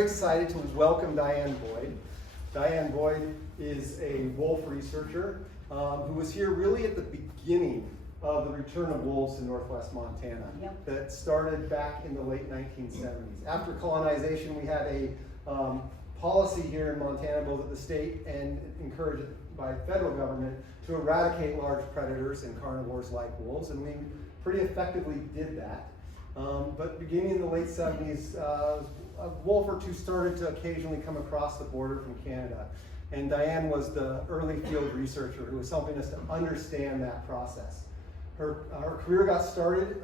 very excited to welcome Diane Boyd. Diane Boyd is a wolf researcher who was here really at the beginning of the return of wolves in northwest Montana. Yep. That started back in the late 1970s. After colonization, we had a policy here in Montana, both at the state and encouraged by federal government, to eradicate large predators and carnivores like wolves, and we pretty effectively did that. But beginning in the late 70s, a wolf or two started to occasionally come across the border from Canada. And Diane was the early field researcher who was helping us to understand that process. Her career got started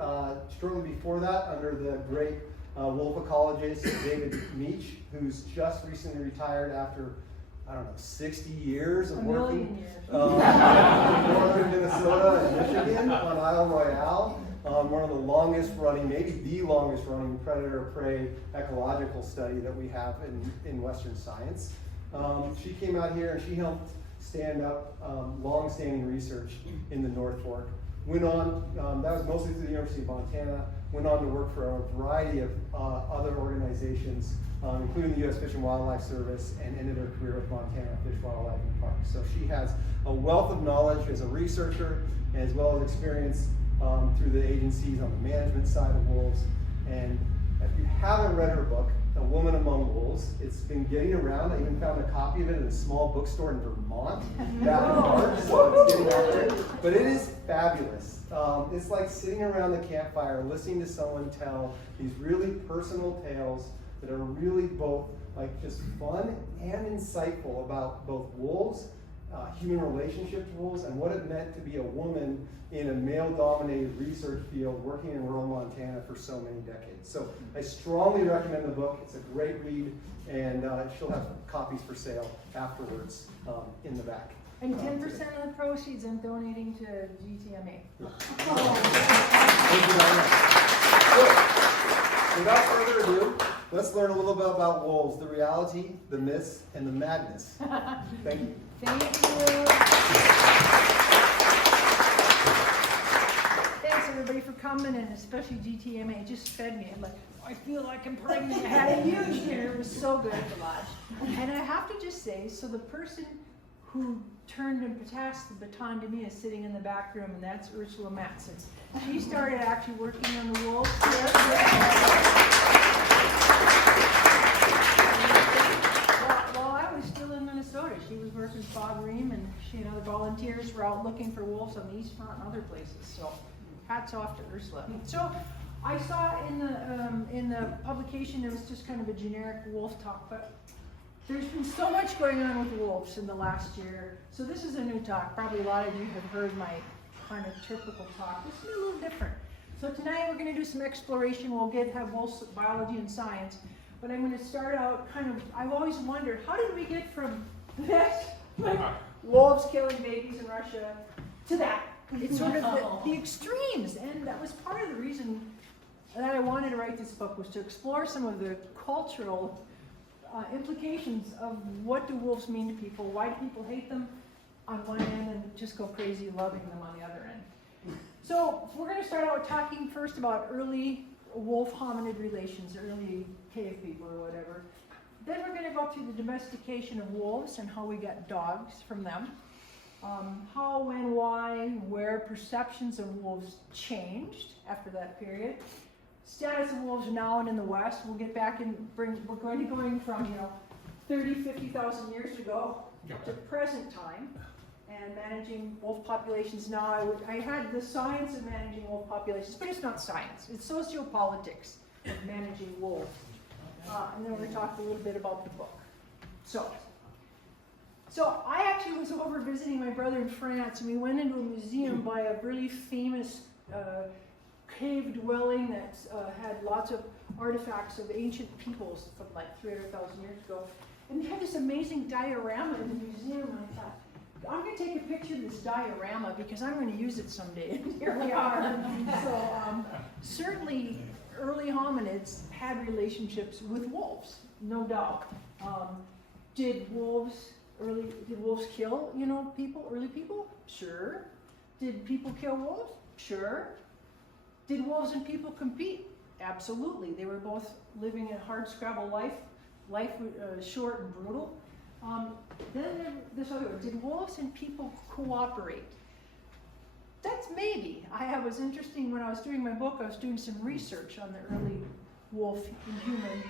shortly before that under the great wolf ecologist David Meach, who's just recently retired after, I don't know, 60 years of working in northern Minnesota and Michigan on Isle Royale. One of the longest running, maybe the longest running predator-prey ecological study that we have in Western science. She came out here and she helped stand up long-standing research in the North Fork. Went on, that was mostly through the University of Montana, went on to work for a variety of other organizations, including the U.S. Fish and Wildlife Service, and ended her career with Montana Fish, Wildlife, and Parks. So she has a wealth of knowledge as a researcher, as well as experience through the agencies on the management side of wolves. And if you haven't read her book, A Woman Among Wolves, it's been getting around. I even found a copy of it in a small bookstore in Vermont back in March, so it's getting out there. But it is fabulous. It's like sitting around the campfire, listening to someone tell these really personal tales that are really both like just fun and insightful about both wolves, human relationship to wolves, and what it meant to be a woman in a male-dominated research field working in rural Montana for so many decades. So I strongly recommend the book. It's a great read, and she'll have copies for sale afterwards in the back. And 10% of the proceeds I'm donating to GTMA. So, without further ado, let's learn a little bit about wolves, the reality, the myths, and the madness. Thank you. Thank you. Thanks everybody for coming, and especially GTMA. It just fed me. I'm like, I feel like I'm pregnant. I had a huge dinner. It was so good at the lodge. And I have to just say, so the person who turned and passed the baton to me is sitting in the back room, and that's Ursula Matson. She started actually working on the wolves. While I was still in Minnesota, she was working Fog Ream, and she and other volunteers were out looking for wolves on the East Front and other places. So hats off to Ursula. So I saw in the publication it was just kind of a generic wolf talk, but there's been so much going on with wolves in the last year. So this is a new talk. Probably a lot of you have heard my kind of typical talk. This is a little different. So tonight we're going to do some exploration. We'll have wolf biology and science. But I'm going to start out kind of, I've always wondered, how did we get from this, like wolves killing babies in Russia, to that? It's sort of the extremes. And that was part of the reason that I wanted to write this book, was to explore some of the cultural implications of what do wolves mean to people, why do people hate them on one end and just go crazy loving them on the other end. So we're going to start out talking first about early wolf-hominid relations, early cave people or whatever. Then we're going to go through the domestication of wolves and how we got dogs from them. How, when, why, where perceptions of wolves changed after that period. Status of wolves now and in the West. We'll get back and we're going to be going from 30, 50,000 years ago to present time, and managing wolf populations now. I had the science of managing wolf populations, but it's not science. It's sociopolitics of managing wolves. And then we're going to talk a little bit about the book. So I actually was over visiting my brother in France, and we went into a museum by a really famous cave dwelling that had lots of artifacts of ancient peoples from like 300,000 years ago. And they had this amazing diorama in the museum, and I thought, I'm going to take a picture of this diorama because I'm going to use it someday. And here we are. So certainly early hominids had relationships with wolves, no doubt. Did wolves kill, people, early people? Sure. Did people kill wolves? Sure. Did wolves and people compete? Absolutely. They were both living a hard scrabble life life short and brutal. Then this other one, did wolves and people cooperate? That's maybe. Was interesting when I was doing my book, I was doing some research on the early wolf and human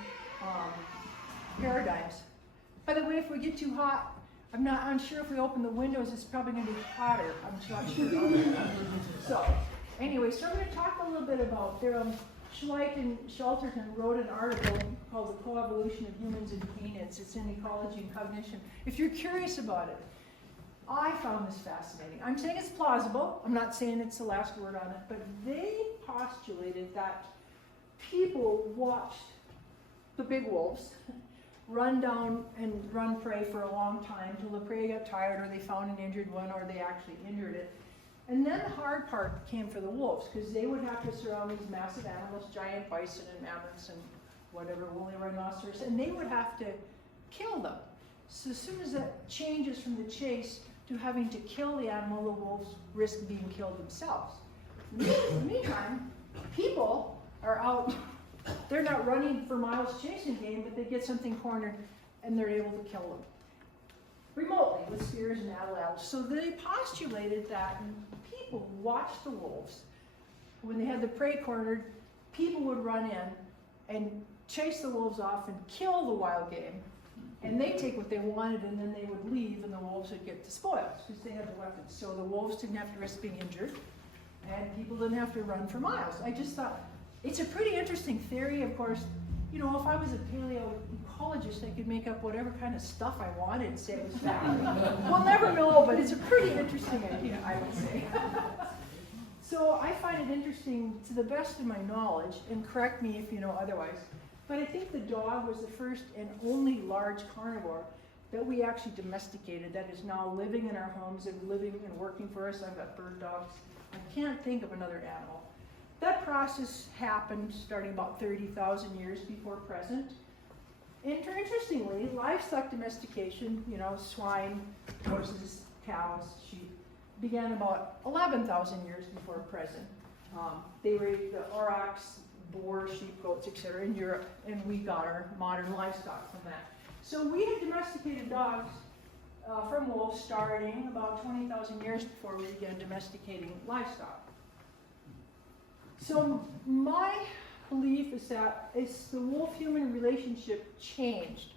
paradigms. By the way, if we get too hot, I'm not unsure if we open the windows, it's probably going to be hotter. I'm not sure. So, anyway, so I'm going to talk a little bit about Schleich and Shelterton wrote an article called The Coevolution of Humans and Canids. It's in Ecology and Cognition. If you're curious about it, I found this fascinating. I'm saying it's plausible. I'm not saying it's the last word on it, but they postulated that people watched the big wolves run down and run prey for a long time till the prey got tired or they found an injured one or they actually injured it. And then the hard part came for the wolves because they would have to surround these massive animals, giant bison and mammoths and whatever, woolly rhinoceros, and they would have to kill them. So as soon as that changes from the chase to having to kill the animal, the wolves risk being killed themselves. In the meantime, people are out, they're not running for miles chasing game, but they get something cornered and they're able to kill them remotely with spears and atlatls. So they postulated that people watched the wolves. When they had the prey cornered, people would run in and chase the wolves off and kill the wild game. And they take what they wanted and then they would leave and the wolves would get the spoils because they had the weapons. So the wolves didn't have to risk being injured and people didn't have to run for miles. I just thought, it's a pretty interesting theory. Of course, you know, if I was a paleoecologist, I could make up whatever kind of stuff I wanted and say it was fact. We'll never know, but it's a pretty interesting idea, I would say. So I find it interesting to the best of my knowledge, and correct me if you know otherwise, but I think the dog was the first and only large carnivore that we actually domesticated that is now living in our homes and living and working for us. I've got bird dogs. I can't think of another animal. That process happened starting about 30,000 years before present. Interestingly, livestock domestication, you know, swine, horses, cows, sheep, began about 11,000 years before present. They raised the aurochs, boar, sheep, goats, etc. in Europe, and we got our modern livestock from that. So we had domesticated dogs from wolves starting about 20,000 years before we began domesticating livestock. So my belief is that the wolf-human relationship changed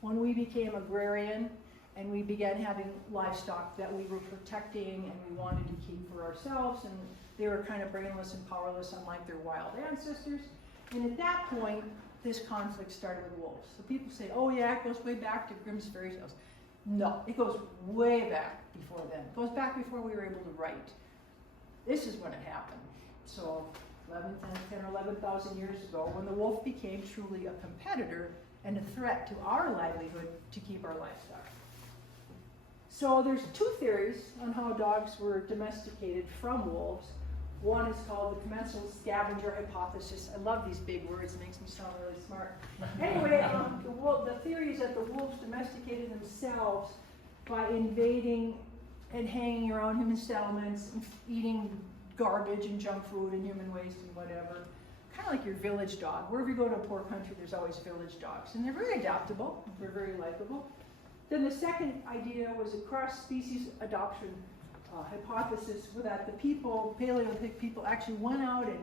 when we became agrarian and we began having livestock that we were protecting and we wanted to keep for ourselves, and they were kind of brainless and powerless unlike their wild ancestors. And at that point, this conflict started with wolves. So people say, oh yeah, it goes way back to Grimm's fairy tales. No, it goes way back before then. It goes back before we were able to write. This is when it happened. So 10 or 11,000 years ago, when the wolf became truly a competitor and a threat to our livelihood to keep our livestock. So there's two theories on how dogs were domesticated from wolves. One is called the commensal scavenger hypothesis. I love these big words, it makes me sound really smart. Anyway, the theory is that the wolves domesticated themselves by invading and hanging around human settlements and eating garbage and junk food and human waste and whatever. Kind of like your village dog. Wherever you go to a poor country, there's always village dogs. And they're very adaptable, they're very likable. Then the second idea was a cross-species adoption hypothesis, where that the people, Paleolithic people, actually went out and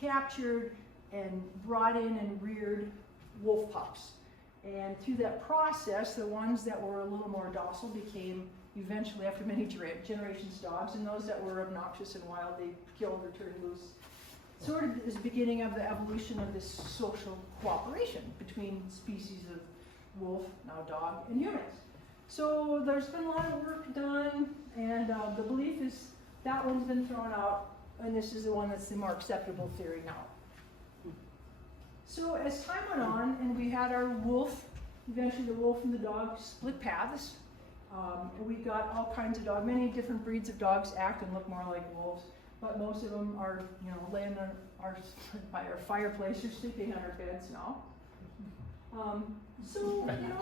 captured and brought in and reared wolf pups. And through that process, the ones that were a little more docile became eventually, after many generations, dogs, and those that were obnoxious and wild, they killed or turned loose. Sort of is the beginning of the evolution of this social cooperation between species of wolf, now dog, and humans. So there's been a lot of work done, and the belief is that one's been thrown out, and this is the one that's the more acceptable theory now. So as time went on, and we had our wolf, eventually the wolf and the dog split paths. We got all kinds of dogs. Many different breeds of dogs act and look more like wolves, but most of them are, you know, laying by our fireplace or sleeping on our beds now. So, you know.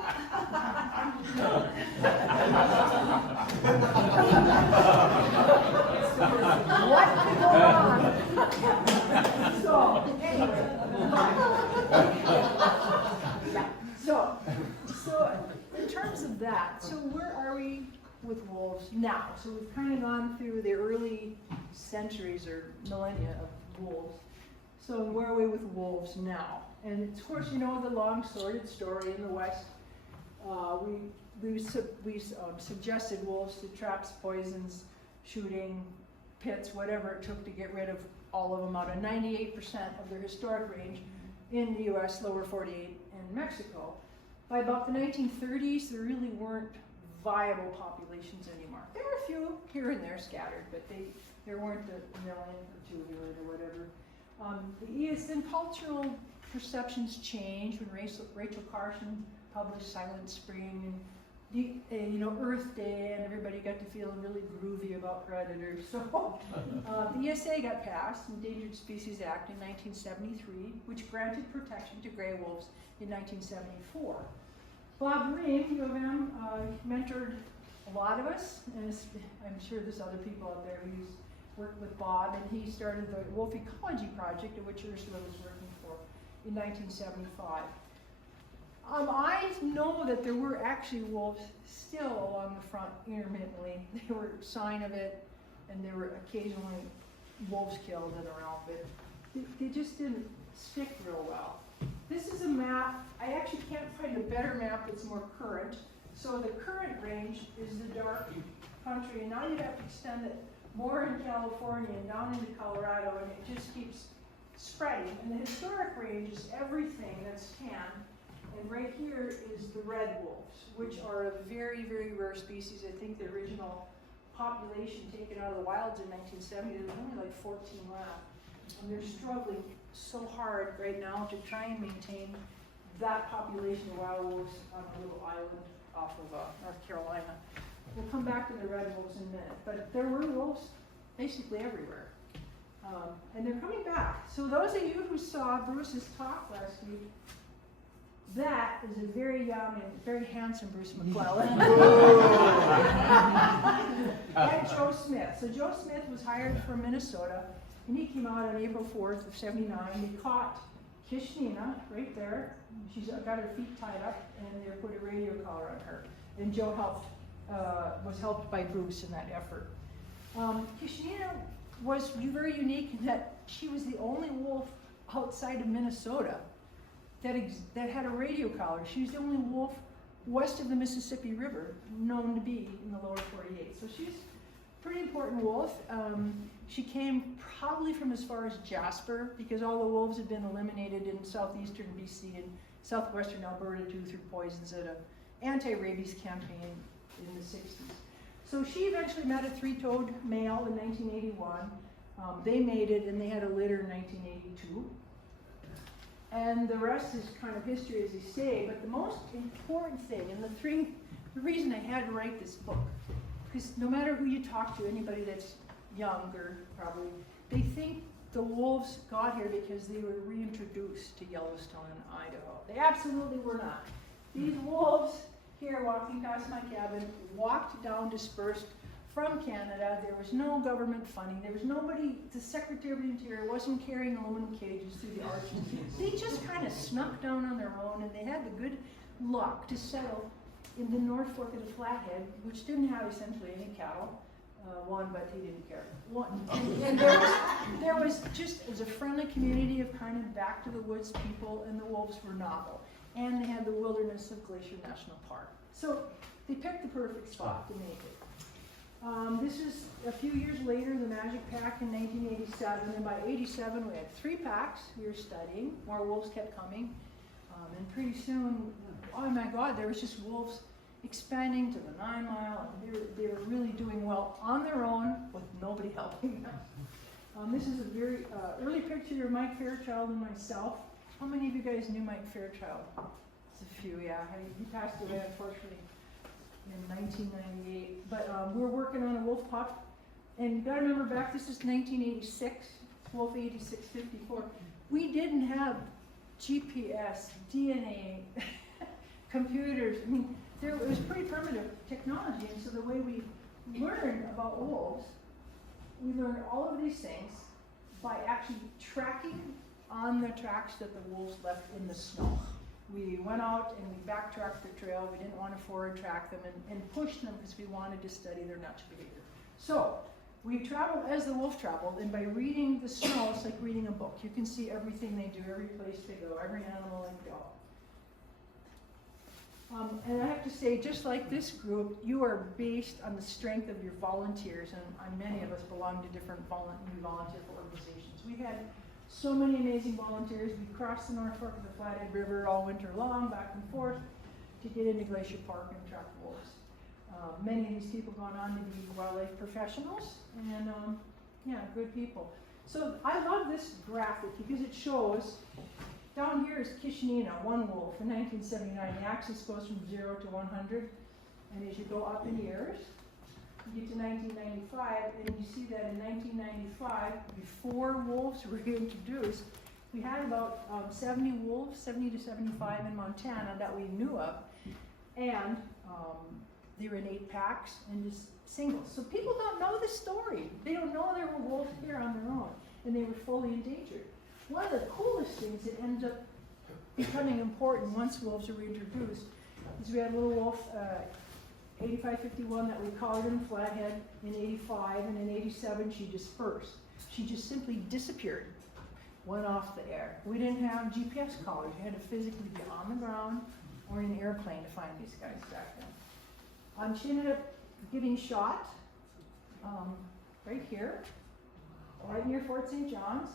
What could go wrong? So, anyway. Yeah. So in terms of that, so where are we with wolves now? So we've kind of gone through the early centuries or millennia of wolves. So where are we with wolves now? And of course, you know the long sordid story in the West. We suggested wolves to traps, poisons, shooting, pits, whatever it took to get rid of all of them out of 98% of their historic range in the US, lower 48, and Mexico. By about the 1930s, there really weren't viable populations anymore. There were a few here and there scattered, but there weren't the million or 2 million or whatever. Then cultural perceptions changed when Rachel Carson published Silent Spring and Earth Day, and everybody got to feel really groovy about predators. So the ESA got passed, Endangered Species Act, in 1973, which granted protection to gray wolves in 1974. Bob Ream, U of M, mentored a lot of us, and I'm sure there's other people out there who's worked with Bob, and he started the Wolf Ecology Project, in which Ursula was working for, in 1975. I know that there were actually wolves still along the front intermittently. There were a sign of it, and there were occasionally wolves killed in the realm, but they just didn't stick real well. This is a map. I actually can't find a better map that's more current. So the current range is the dark country, and now you have to extend it more in California and down into Colorado, and it just keeps spreading. And the historic range is everything that's tan. And right here is the red wolves, which are a very, very rare species. I think the original population taken out of the wilds in 1970, there was only like 14 left. And they're struggling so hard right now to try and maintain that population of wild wolves on a little island off of North Carolina. We'll come back to the red wolves in a minute, but there were wolves basically everywhere. And they're coming back. So those of you who saw Bruce's talk last week, that is a very young and very handsome Bruce McClellan. And Joe Smith. So Joe Smith was hired from Minnesota, and he came out on April 4th of '79. They caught Kishnina right there. She's got her feet tied up, and they put a radio collar on her. And Joe was helped by Bruce in that effort. Kishnina was very unique in that she was the only wolf outside of Minnesota that had a radio collar. She was the only wolf west of the Mississippi River known to be in the lower 48. So she's a pretty important wolf. She came probably from as far as Jasper, because all the wolves had been eliminated in southeastern BC and southwestern Alberta too through poisons at an anti-rabies campaign in the 60s. So she eventually met a three-toed male in 1981. They mated and they had a litter in 1982. And the rest is kind of history, as they say. But the most important thing, and the reason I had to write this book, because no matter who you talk to, anybody that's younger probably, they think the wolves got here because they were reintroduced to Yellowstone and Idaho. They absolutely were not. These wolves here walking past my cabin walked down dispersed from Canada. There was no government funding. There was nobody, the Secretary of the Interior wasn't carrying aluminum cages through the arches. They just kind of snuck down on their own, and they had the good luck to settle in the North Fork of the Flathead, which didn't have essentially any cattle. One, but he didn't care. And there was just as a friendly community of kind of back to the woods people, and the wolves were novel. And they had the wilderness of Glacier National Park. So they picked the perfect spot to make it. This is a few years later, the Magic Pack in 1987, and by 87 we had 3 packs we were studying. More wolves kept coming, and pretty soon, oh my God, there was just wolves expanding to the 9 Mile, and they were really doing well on their own with nobody helping them. This is a very early picture of Mike Fairchild and myself. How many of you guys knew Mike Fairchild? It's a few, yeah. He passed away, unfortunately, in 1998. But we're working on a wolf pup. And you gotta remember back, this is 1986, Wolf 8654. We didn't have GPS, DNA, computers. I mean, it was pretty primitive technology. And so the way we learned about wolves, we learned all of these things by actually tracking on the tracks that the wolves left in the snow. we went out and we backtracked the trail. We didn't want to forward track them and push them because we wanted to study their natural behavior. So we traveled as the wolf traveled, and by reading the snow, it's like reading a book. You can see everything they do, every place they go, every animal they go. And I have to say, just like this group, you are based on the strength of your volunteers, and many of us belong to different volunteer organizations. We had so many amazing volunteers. We crossed the North Fork of the Flathead River all winter long, back and forth, to get into Glacier Park and track wolves. Many of these people gone on to be wildlife professionals, and yeah, good people. So I love this graphic because it shows, down here is Kishnina, one wolf, in 1979. The axis goes from 0 to 100, and as you go up in years, you get to 1995, and you see that in 1995, before wolves were introduced, we had about 70 wolves, 70 to 75 in Montana that we knew of, and they were in 8 packs and just singles. So people don't know the story. They don't know there were wolves here on their own, and they were fully endangered. One of the coolest things that ends up becoming important once wolves are reintroduced is we had a little wolf, 8551, that we collared in Flathead in 85, and in 87 she dispersed. She just simply disappeared, went off the air. We didn't have GPS collars. You had to physically be on the ground or in an airplane to find these guys back then. She ended up getting shot right here, right near Fort St. John's,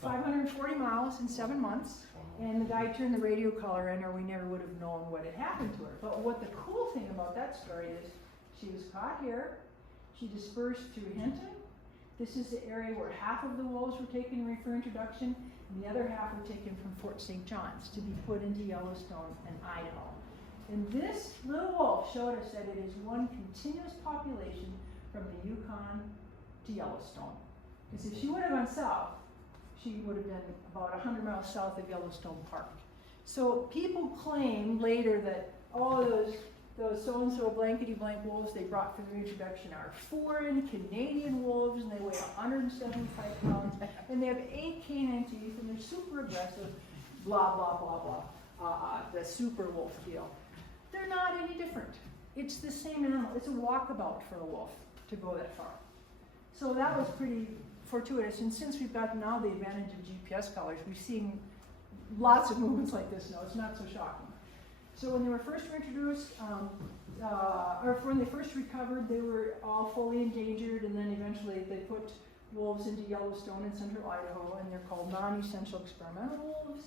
540 miles in 7 months, and the guy turned the radio collar in, or we never would have known what had happened to her. But what the cool thing about that story is, she was caught here, she dispersed through Hinton. This is the area where half of the wolves were taken for introduction, and the other half were taken from Fort St. John's to be put into Yellowstone and Idaho. And this little wolf showed us that it is one continuous population from the Yukon to Yellowstone. Because if she would have gone south, she would have been about 100 miles south of Yellowstone Park. So people claim later that, oh, those so-and-so blankety-blank wolves they brought for the introduction are foreign Canadian wolves, and they weigh 175 pounds, and they have 8 canine teeth, and they're super aggressive, blah, blah, blah, blah, the super wolf deal. They're not any different. It's the same animal. It's a walkabout for a wolf to go that far. So that was pretty fortuitous, and since we've got now the advantage of GPS collars, we've seen lots of movements like this now. It's not so shocking. So when they were first introduced, or when they first recovered, they were all fully endangered, and then eventually they put wolves into Yellowstone in central Idaho, and they're called non-essential experimental wolves.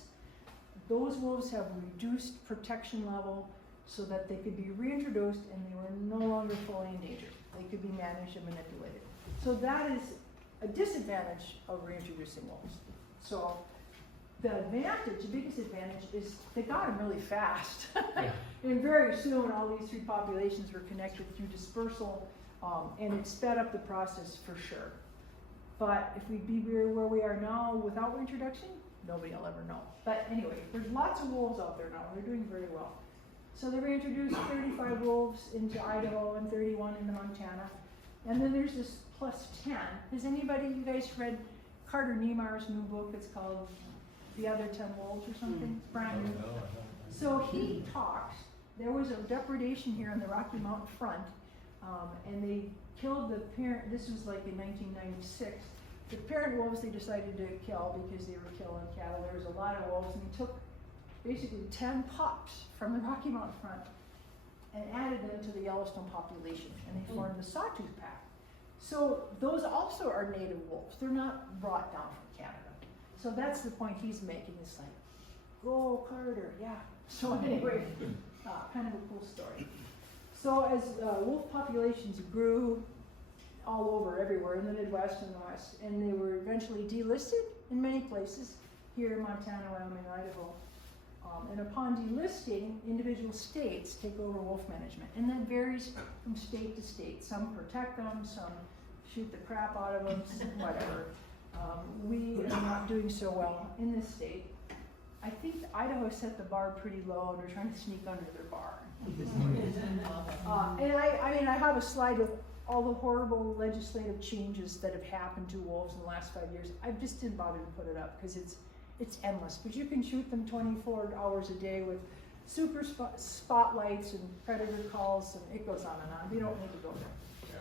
Those wolves have reduced protection level so that they could be reintroduced, and they were no longer fully endangered. They could be managed and manipulated. So that is a disadvantage of reintroducing wolves. So the advantage, the biggest advantage, is they got them really fast. And very soon all these 3 populations were connected through dispersal, and it sped up the process for sure. But if we'd be where we are now without reintroduction, nobody will ever know. But anyway, there's lots of wolves out there now. They're doing very well. So they reintroduced 35 wolves into Idaho and 31 into Montana. And then there's this plus 10. Has anybody, you guys read Carter Niemeyer's new book? It's called The Other 10 Wolves or something? It's brand new. So he talks, there was a depredation here on the Rocky Mountain front, and they killed the parent, this was like in 1996. The parent wolves they decided to kill because they were killing cattle. There was a lot of wolves, and they took basically 10 pups from the Rocky Mountain front and added them to the Yellowstone population, and they formed the Sawtooth Pack. So those also are native wolves. They're not brought down from Canada. So that's the point he's making. It's like, go Carter, yeah. So anyway, kind of a cool story. So as wolf populations grew all over, everywhere, in the Midwest and the West, and they were eventually delisted in many places, here in Montana, Wyoming, Idaho. And upon delisting, individual states take over wolf management, and that varies from state to state. Some protect them, some shoot the crap out of them, whatever. We are not doing so well in this state. I think Idaho set the bar pretty low, and they're trying to sneak under their bar. And I have a slide with all the horrible legislative changes that have happened to wolves in the last 5 years. I just didn't bother to put it up because it's endless, but you can shoot them 24 hours a day with super spotlights and predator calls, and it goes on and on. We don't need to go there. Yeah.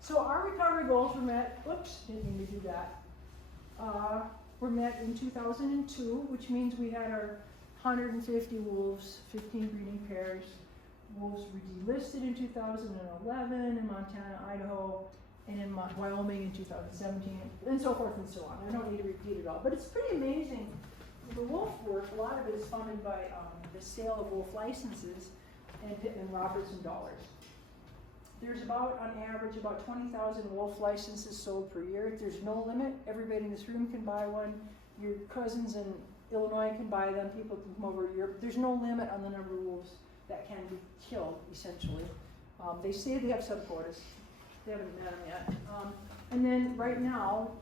So our recovery goals were met, oops, didn't mean to do that. Were met in 2002, which means we had our 150 wolves, 15 breeding pairs. Wolves were delisted in 2011 in Montana, Idaho, and in Wyoming in 2017, and so forth and so on. I don't need to repeat it all, but it's pretty amazing. The wolf work, a lot of it is funded by the sale of wolf licenses and Pittman Robertson dollars. There's about, on average, about 20,000 wolf licenses sold per year. There's no limit. Everybody in this room can buy one. Your cousins in Illinois can buy them. People can come over Europe. There's no limit on the number of wolves that can be killed, essentially. They say they have sub-quotas. They haven't met them yet. And then right now,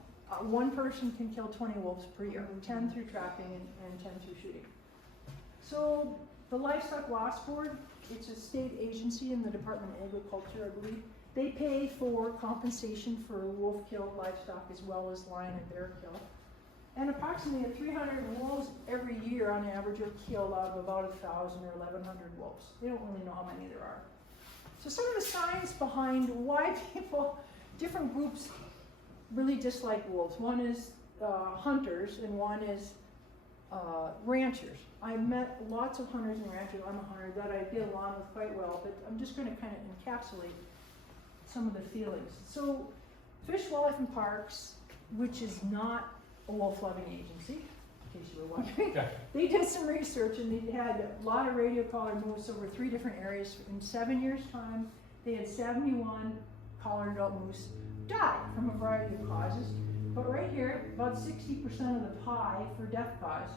one person can kill 20 wolves per year, 10 through trapping and 10 through shooting. So the Livestock Loss Board, it's a state agency in the Department of Agriculture, I believe. They pay for compensation for wolf-killed livestock as well as lion and bear kill. And approximately 300 wolves every year on average are killed out of about 1,000 or 1,100 wolves. They don't really know how many there are. So some of the science behind why people, different groups really dislike wolves. One is hunters and one is ranchers. I met lots of hunters and ranchers. I'm a hunter that I get along with quite well, but I'm just going to kind of encapsulate some of the feelings. So Fish, Wildlife, and Parks, which is not a wolf-loving agency, in case you were wondering, they did some research and they had a lot of radio collared moose over 3 different areas. In 7 years' time, they had 71 collared adult moose die from a variety of causes. But right here, about 60% of the pie for death cause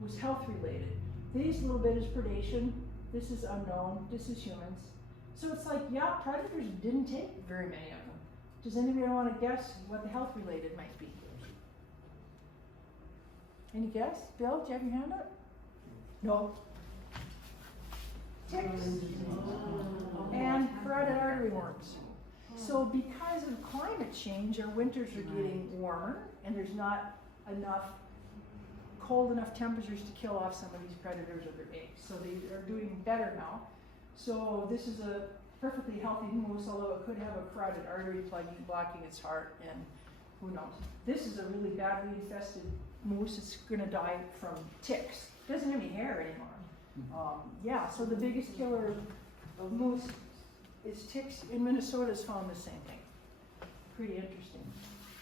was health related. This little bit is predation, this is unknown, this is humans. So it's like, yeah, predators didn't take very many of them. Does anybody want to guess what the health related might be? Any guess? Bill, do you have your hand up? No. Ticks and carotid artery worms. So because of climate change, our winters are getting warmer and there's not enough cold enough temperatures to kill off some of these predators or their eggs. So they are doing better now. So this is a perfectly healthy moose, although it could have a carotid artery blocking its heart, and who knows. This is a really badly infested moose. It's gonna die from ticks. It doesn't have any hair anymore. Yeah, so the biggest killer of moose is ticks. In Minnesota has found the same thing. Pretty interesting.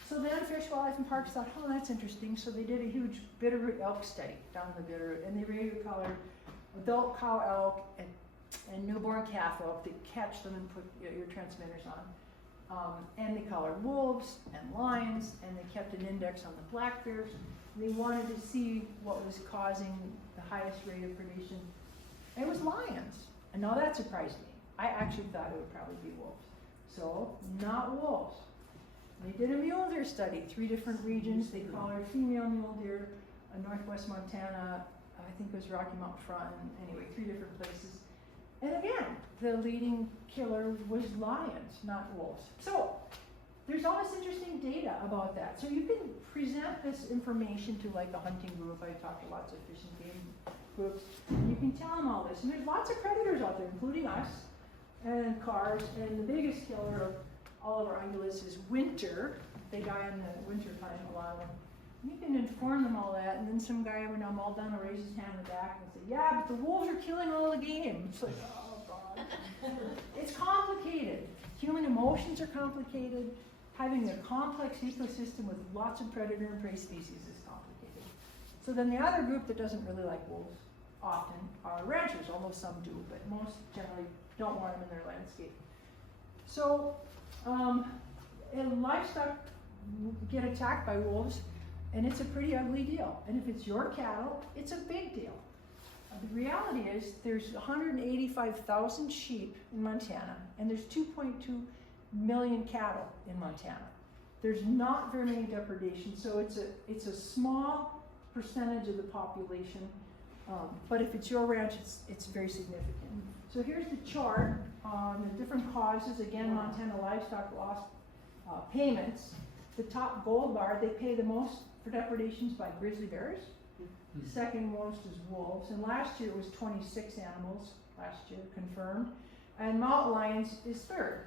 So then Fish, Wildlife, and Parks thought, oh, that's interesting. So they did a huge Bitterroot elk study down the Bitterroot, and they radio collared adult cow elk and newborn calf elk. They catch them and put your transmitters on. And they collared wolves and lions, and they kept an index on the black bears. They wanted to see what was causing the highest rate of predation. And it was lions. And now that surprised me. I actually thought it would probably be wolves. So, not wolves. They did a mule deer study, 3 different regions. They collared female mule deer in northwest Montana, I think it was Rocky Mountain Front, and anyway, 3 different places. And again, the leading killer was lions, not wolves. So, there's all this interesting data about that. So you can present this information to like a hunting group. I talk to lots of fish and game groups, and you can tell them all this. And there's lots of predators out there, including us, and cars, and the biggest killer of all of our ungulates is winter. They die in the winter time, a lot of them. You can inform them all that, and then some guy, when I'm all done, will raise his hand in the back and say, yeah, but the wolves are killing all the game. It's like, oh God. It's complicated. Human emotions are complicated. Having a complex ecosystem with lots of predator and prey species is complicated. So then the other group that doesn't really like wolves often are ranchers, although some do, but most generally don't want them in their landscape. So, and livestock get attacked by wolves, and it's a pretty ugly deal. And if it's your cattle, it's a big deal. The reality is there's 185,000 sheep in Montana, and there's 2.2 million cattle in Montana. There's not very many depredations, so it's a small percentage of the population, but if it's your ranch, it's very significant. So here's the chart on the different causes. Again, Montana livestock loss payments. The top gold bar, they pay the most for depredations by grizzly bears, Second most is wolves, and last year it was 26 animals, last year confirmed, and mountain lions is third.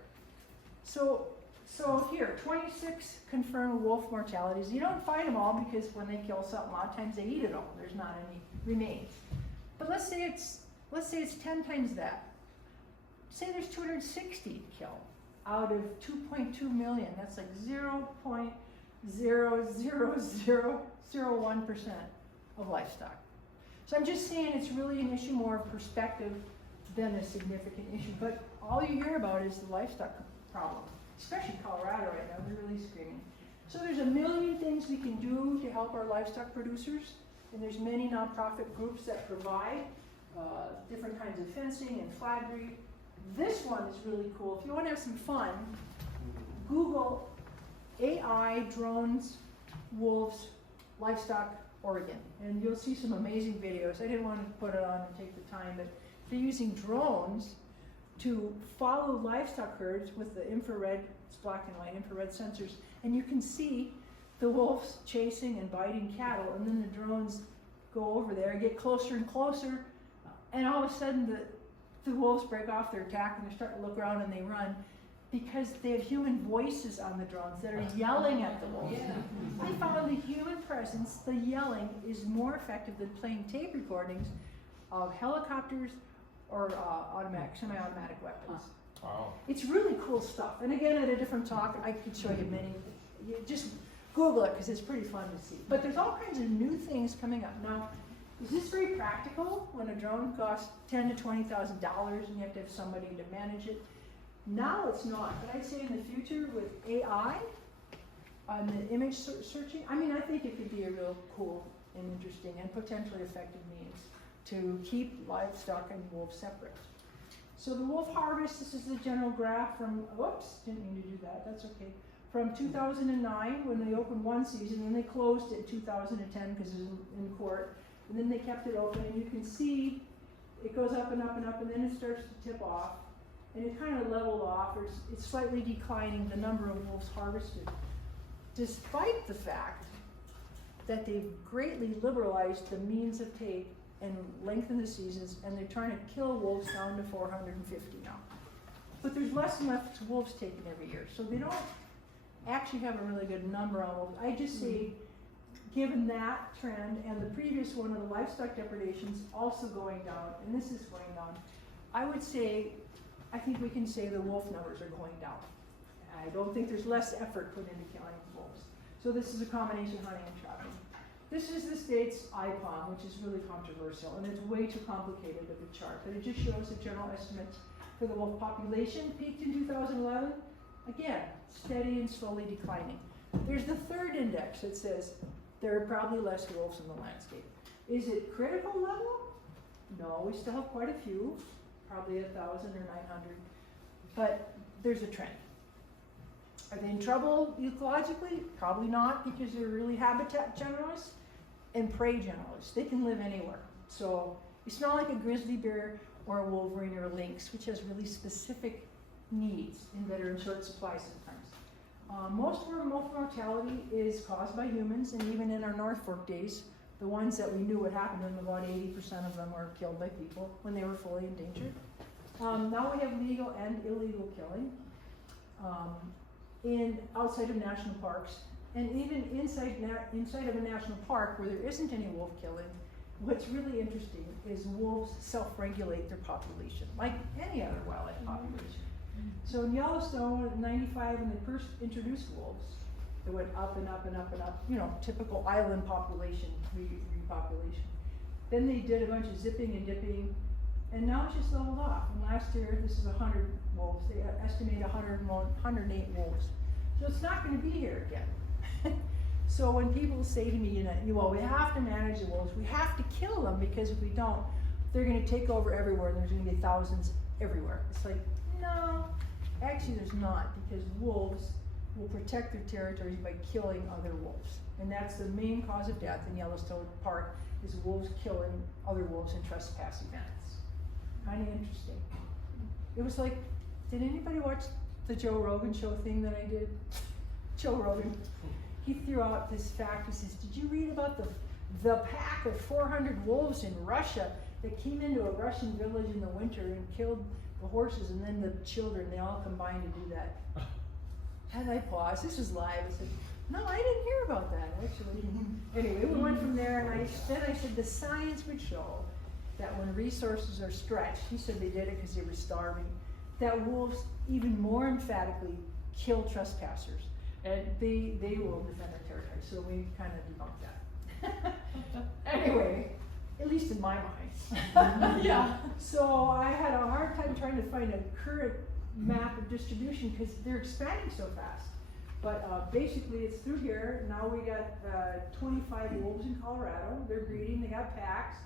So here, 26 confirmed wolf mortalities. You don't find them all because when they kill something, a lot of times they eat it all. There's not any remains. But let's say it's 10 times that. Say there's 260 killed out of 2.2 million. That's like 0.00001% of livestock. So I'm just saying it's really an issue more of perspective than a significant issue. But all you hear about is the livestock problem, especially Colorado right now. They're really screaming. So there's a million things we can do to help our livestock producers, and there's many nonprofit groups that provide different kinds of fencing and flattery. This one is really cool. If you want to have some fun, Google AI drones, wolves, livestock, Oregon, and you'll see some amazing videos. I didn't want to put it on and take the time, but they're using drones to follow livestock herds with the infrared, it's black and white infrared sensors, and you can see the wolves chasing and biting cattle, and then the drones go over there, get closer and closer, and all of a sudden the wolves break off their attack and they start to look around and they run because they have human voices on the drones that are yelling at the wolves. Yeah. They found the human presence, the yelling, is more effective than playing tape recordings of helicopters or semi-automatic weapons. Wow. It's really cool stuff. And again, at a different talk, I could show you many. You just Google it because it's pretty fun to see. But there's all kinds of new things coming up. Now, is this very practical when a drone costs $10,000 to $20,000 and you have to have somebody to manage it? Now it's not, but I'd say in the future with AI and the image searching, I mean, I think it could be a real cool and interesting and potentially effective means to keep livestock and wolves separate. So the wolf harvest, this is the general graph from, whoops, didn't mean to do that, that's okay. From 2009 when they opened one season, and they closed it in 2010 because it was in court, and then they kept it open, and you can see it goes up and up and up, and then it starts to tip off, and it kind of leveled off, or it's slightly declining the number of wolves harvested, despite the fact that they've greatly liberalized the means of take and lengthened the seasons, and they're trying to kill wolves down to 450 now. But there's less and less wolves taken every year, so they don't actually have a really good number on wolves. I just say, given that trend and the previous one of the livestock depredations also going down, and this is going down, I would say, I think we can say the wolf numbers are going down. I don't think there's less effort put into killing wolves. So this is a combination of hunting and trapping. This is the state's IPOM, which is really controversial, and it's way too complicated of a chart, but it just shows the general estimates for the wolf population. Peaked in 2011, again, steady and slowly declining. There's the third index that says there are probably less wolves in the landscape. Is it critical level? No, we still have quite a few, probably 1,000 or 900, but there's a trend. Are they in trouble ecologically? Probably not, because they're really habitat generalists and prey generalists. They can live anywhere. So it's not like a grizzly bear or a wolverine or a lynx, which has really specific needs and that are in short supply sometimes. Most of our wolf mortality is caused by humans, and even in our North Fork days, the ones that we knew what happened to them, about 80% of them were killed by people when they were fully endangered. Now we have legal and illegal killing outside of national parks, and even inside of a national park where there isn't any wolf killing. What's really interesting is wolves self-regulate their population, like any other wildlife population. So in Yellowstone, in '95, when they first introduced wolves, they went up and up and up and up, you know, typical island population, repopulation. Then they did a bunch of zipping and dipping, and now it's just leveled off. And last year, this is 100 wolves. They estimate 108 wolves. So it's not going to be here again. So when people say to me, you know, well, we have to manage the wolves, we have to kill them, because if we don't, they're going to take over everywhere, and there's going to be thousands everywhere. It's like, no, actually there's not, because wolves will protect their territories by killing other wolves. And that's the main cause of death in Yellowstone Park, is wolves killing other wolves in trespass events. Kind of interesting. It was like, did anybody watch the Joe Rogan show thing that I did? Joe Rogan, he threw out this fact. He says, did you read about the the pack of 400 wolves in Russia that came into a Russian village in the winter and killed the horses and then the children, they all combined to do that. And I paused, this was live, I said, no, I didn't hear about that actually. Anyway, we went from there and then I said the science would show that when resources are stretched, he said they did it because they were starving, that wolves even more emphatically kill trespassers. And they will defend their territory, so we kind of debunked that. Anyway, at least in my mind. Yeah. So I had a hard time trying to find a current map of distribution because they're expanding so fast. But basically it's through here. Now we got 25 wolves in Colorado. They're breeding, they got packs.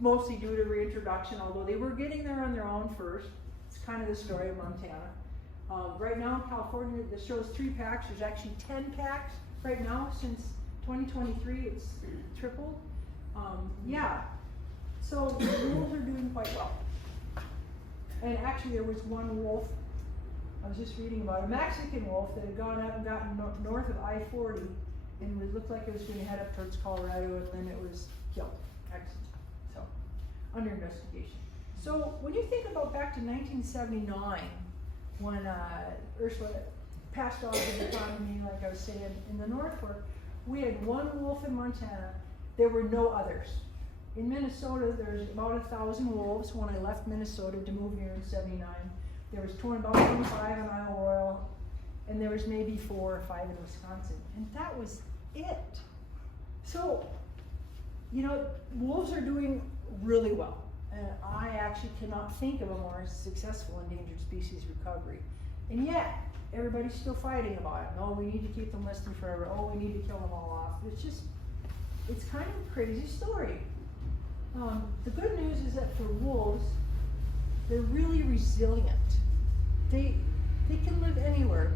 Mostly due to reintroduction, although they were getting there on their own first. It's kind of the story of Montana. Right now in California, this shows 3 packs. There's actually 10 packs right now. Since 2023, it's tripled. Yeah, so the wolves are doing quite well. And actually there was one wolf, I was just reading about a Mexican wolf that had gone up and gotten north of I-40 and it looked like it was going to head up towards Colorado and then it was killed. So, under investigation. So when you think about back to 1979, when Ursula passed off the economy, like I was saying, in the North Fork, we had one wolf in Montana. There were no others. In Minnesota, there's about 1,000 wolves. When I left Minnesota to move here in '79, there was about 25 in Isle Royal, and there was maybe 4 or 5 in Wisconsin, and that was it. So, you know, wolves are doing really well. And I actually cannot think of a more successful endangered species recovery. And yet, everybody's still fighting about it. Oh, we need to keep them listed forever. Oh, we need to kill them all off. It's kind of a crazy story. The good news is that for wolves, they're really resilient. They can live anywhere.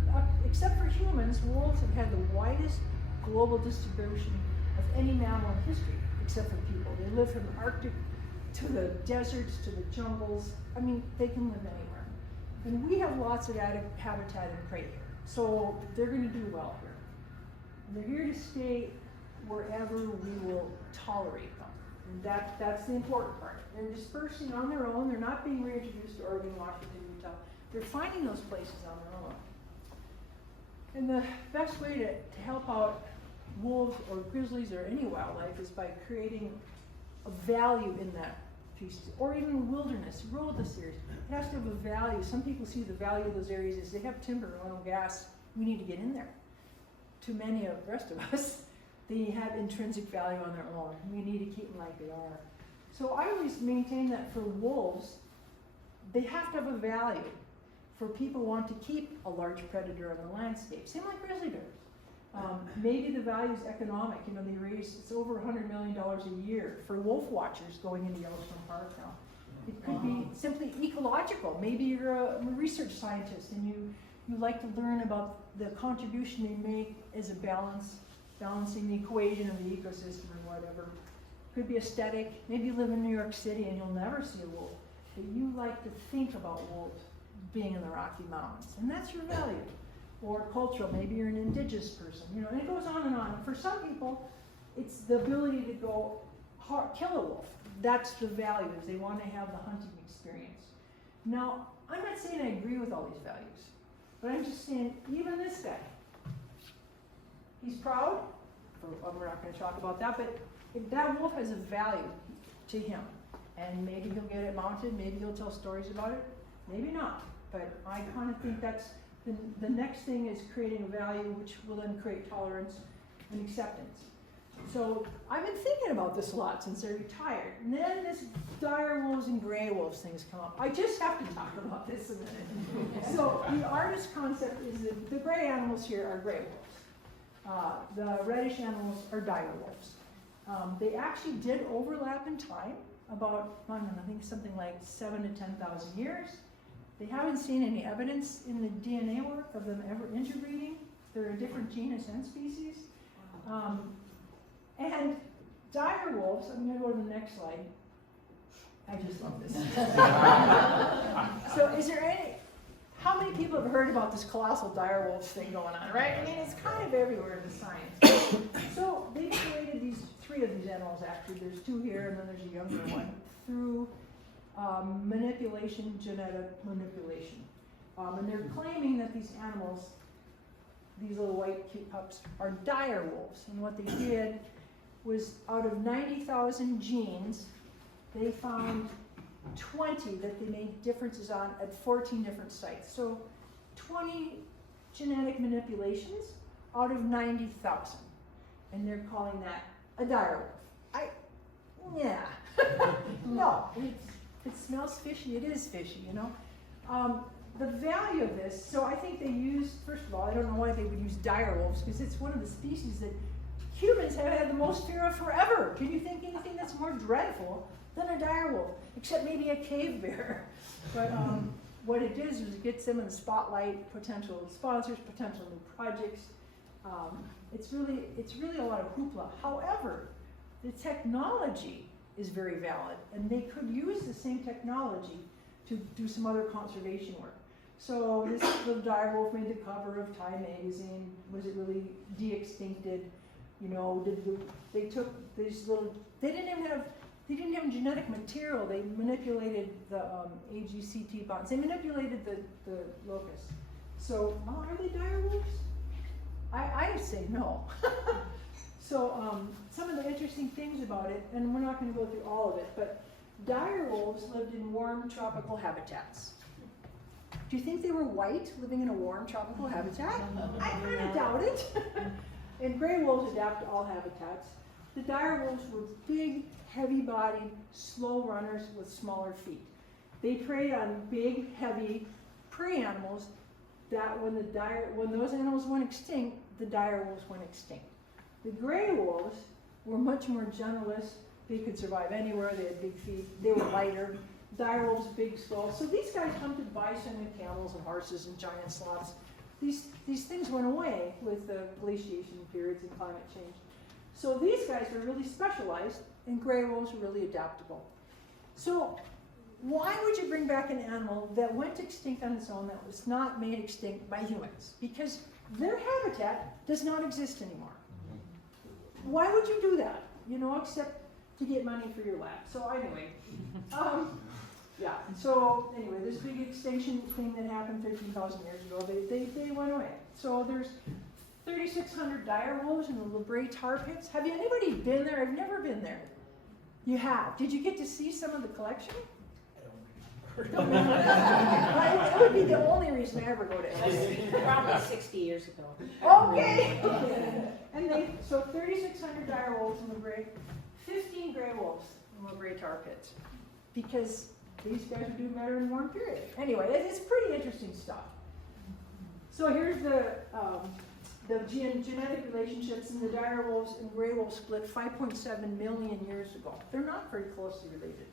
Except for humans, wolves have had the widest global distribution of any mammal in history, except for people. They live from the Arctic to the deserts, to the jungles. I mean, they can live anywhere. And we have lots of habitat and prey here. So they're gonna do well here. And they're here to stay wherever we will tolerate them. And that's the important part. They're dispersing on their own. They're not being reintroduced to Oregon, Washington, Utah. They're finding those places on their own. And the best way to help out wolves or grizzlies or any wildlife is by creating a value in that piece, or even wilderness, rural this series. It has to have a value. Some people see the value of those areas as they have timber, oil, gas. We need to get in there. To many of the rest of us, they have intrinsic value on their own. We need to keep them like they are. So I always maintain that for wolves, they have to have a value. For people who want to keep a large predator in the landscape, same like grizzly bears. Maybe the value is economic. You know, they raise, it's over $100 million a year for wolf watchers going into Yellowstone Park now. It could be simply ecological. Maybe you're a research scientist and you like to learn about the contribution they make as a balancing the equation of the ecosystem or whatever. Could be aesthetic. Maybe you live in New York City and you'll never see a wolf, but you like to think about wolves being in the Rocky Mountains, and that's your value. Or cultural, maybe you're an indigenous person, you know, and it goes on and on. For some people, it's the ability to go kill a wolf. That's the value, is they want to have the hunting experience. Now, I'm not saying I agree with all these values, but I'm just saying, even this guy, he's proud. We're not going to talk about that, but if that wolf has a value to him, and maybe he'll get it mounted, maybe he'll tell stories about it, maybe not. But I kind of think that's the next thing is creating a value which will then create tolerance and acceptance. So I've been thinking about this a lot since I retired. And then this dire wolves and gray wolves things come up. I just have to talk about this a minute. So the artist concept is that the gray animals here are gray wolves. The reddish animals are dire wolves. They actually did overlap in time, about, I don't know, I think something like 7,000 to 10,000 years. They haven't seen any evidence in the DNA work of them ever interbreeding. They're a different genus and species. And dire wolves, I'm going to go to the next slide. I just love this. So is there how many people have heard about this colossal dire wolf thing going on, right? I mean, it's kind of everywhere in the science. So they created three of these animals, actually. There's two here, and then there's a younger one, through manipulation, genetic manipulation. And they're claiming that these animals, these little white cute pups, are dire wolves. And what they did was, out of 90,000 genes, they found 20 that they made differences on at 14 different sites. So 20 genetic manipulations out of 90,000. And they're calling that a dire wolf. Yeah. No, it smells fishy. It is fishy, you know. The value of this, so I think they used, first of all, I don't know why they would use dire wolves, because it's one of the species that humans have had the most fear of forever. Can you think anything that's more dreadful than a dire wolf? Except maybe a cave bear. But what it does is it gets them in the spotlight, potential sponsors, potential new projects. It's really a lot of hoopla. However, the technology is very valid, and they could use the same technology to do some other conservation work. So this little dire wolf made the cover of Time magazine. Was it really de-extincted? You know, they took these little, they didn't have genetic material. They manipulated the AGCT bonds. They manipulated the locus. So, are they dire wolves? I say no. So some of the interesting things about it, and we're not going to go through all of it, but dire wolves lived in warm tropical habitats. Do you think they were white, living in a warm tropical habitat? I kind of doubt it. And gray wolves adapt to all habitats. The dire wolves were big, heavy-bodied, slow runners with smaller feet. They preyed on big, heavy prey animals that when those animals went extinct, the dire wolves went extinct. The gray wolves were much more generalist. They could survive anywhere. They had big feet. They were lighter. Dire wolves, big skulls. So these guys hunted bison and camels and horses and giant sloths. These things went away with the glaciation periods and climate change. So these guys were really specialized, and gray wolves were really adaptable. So why would you bring back an animal that went extinct on its own, that was not made extinct by humans? Because their habitat does not exist anymore. Why would you do that? You know, except to get money for your lab. So anyway, yeah. So anyway, this big extinction thing that happened 13,000 years ago, they went away. So there's 3,600 dire wolves in the La Brea tar pits. Have anybody been there? I've never been there. You have. Did you get to see some of the collection? It would be the only reason I ever go to LA. Probably 60 years ago. Okay. And so 3,600 dire wolves in La Brea, 15 gray wolves in La Brea tar pits, because these guys are doing better in warm period. Anyway, it's pretty interesting stuff. So here's the genetic relationships, and the dire wolves and gray wolves split 5.7 million years ago. They're not very closely related.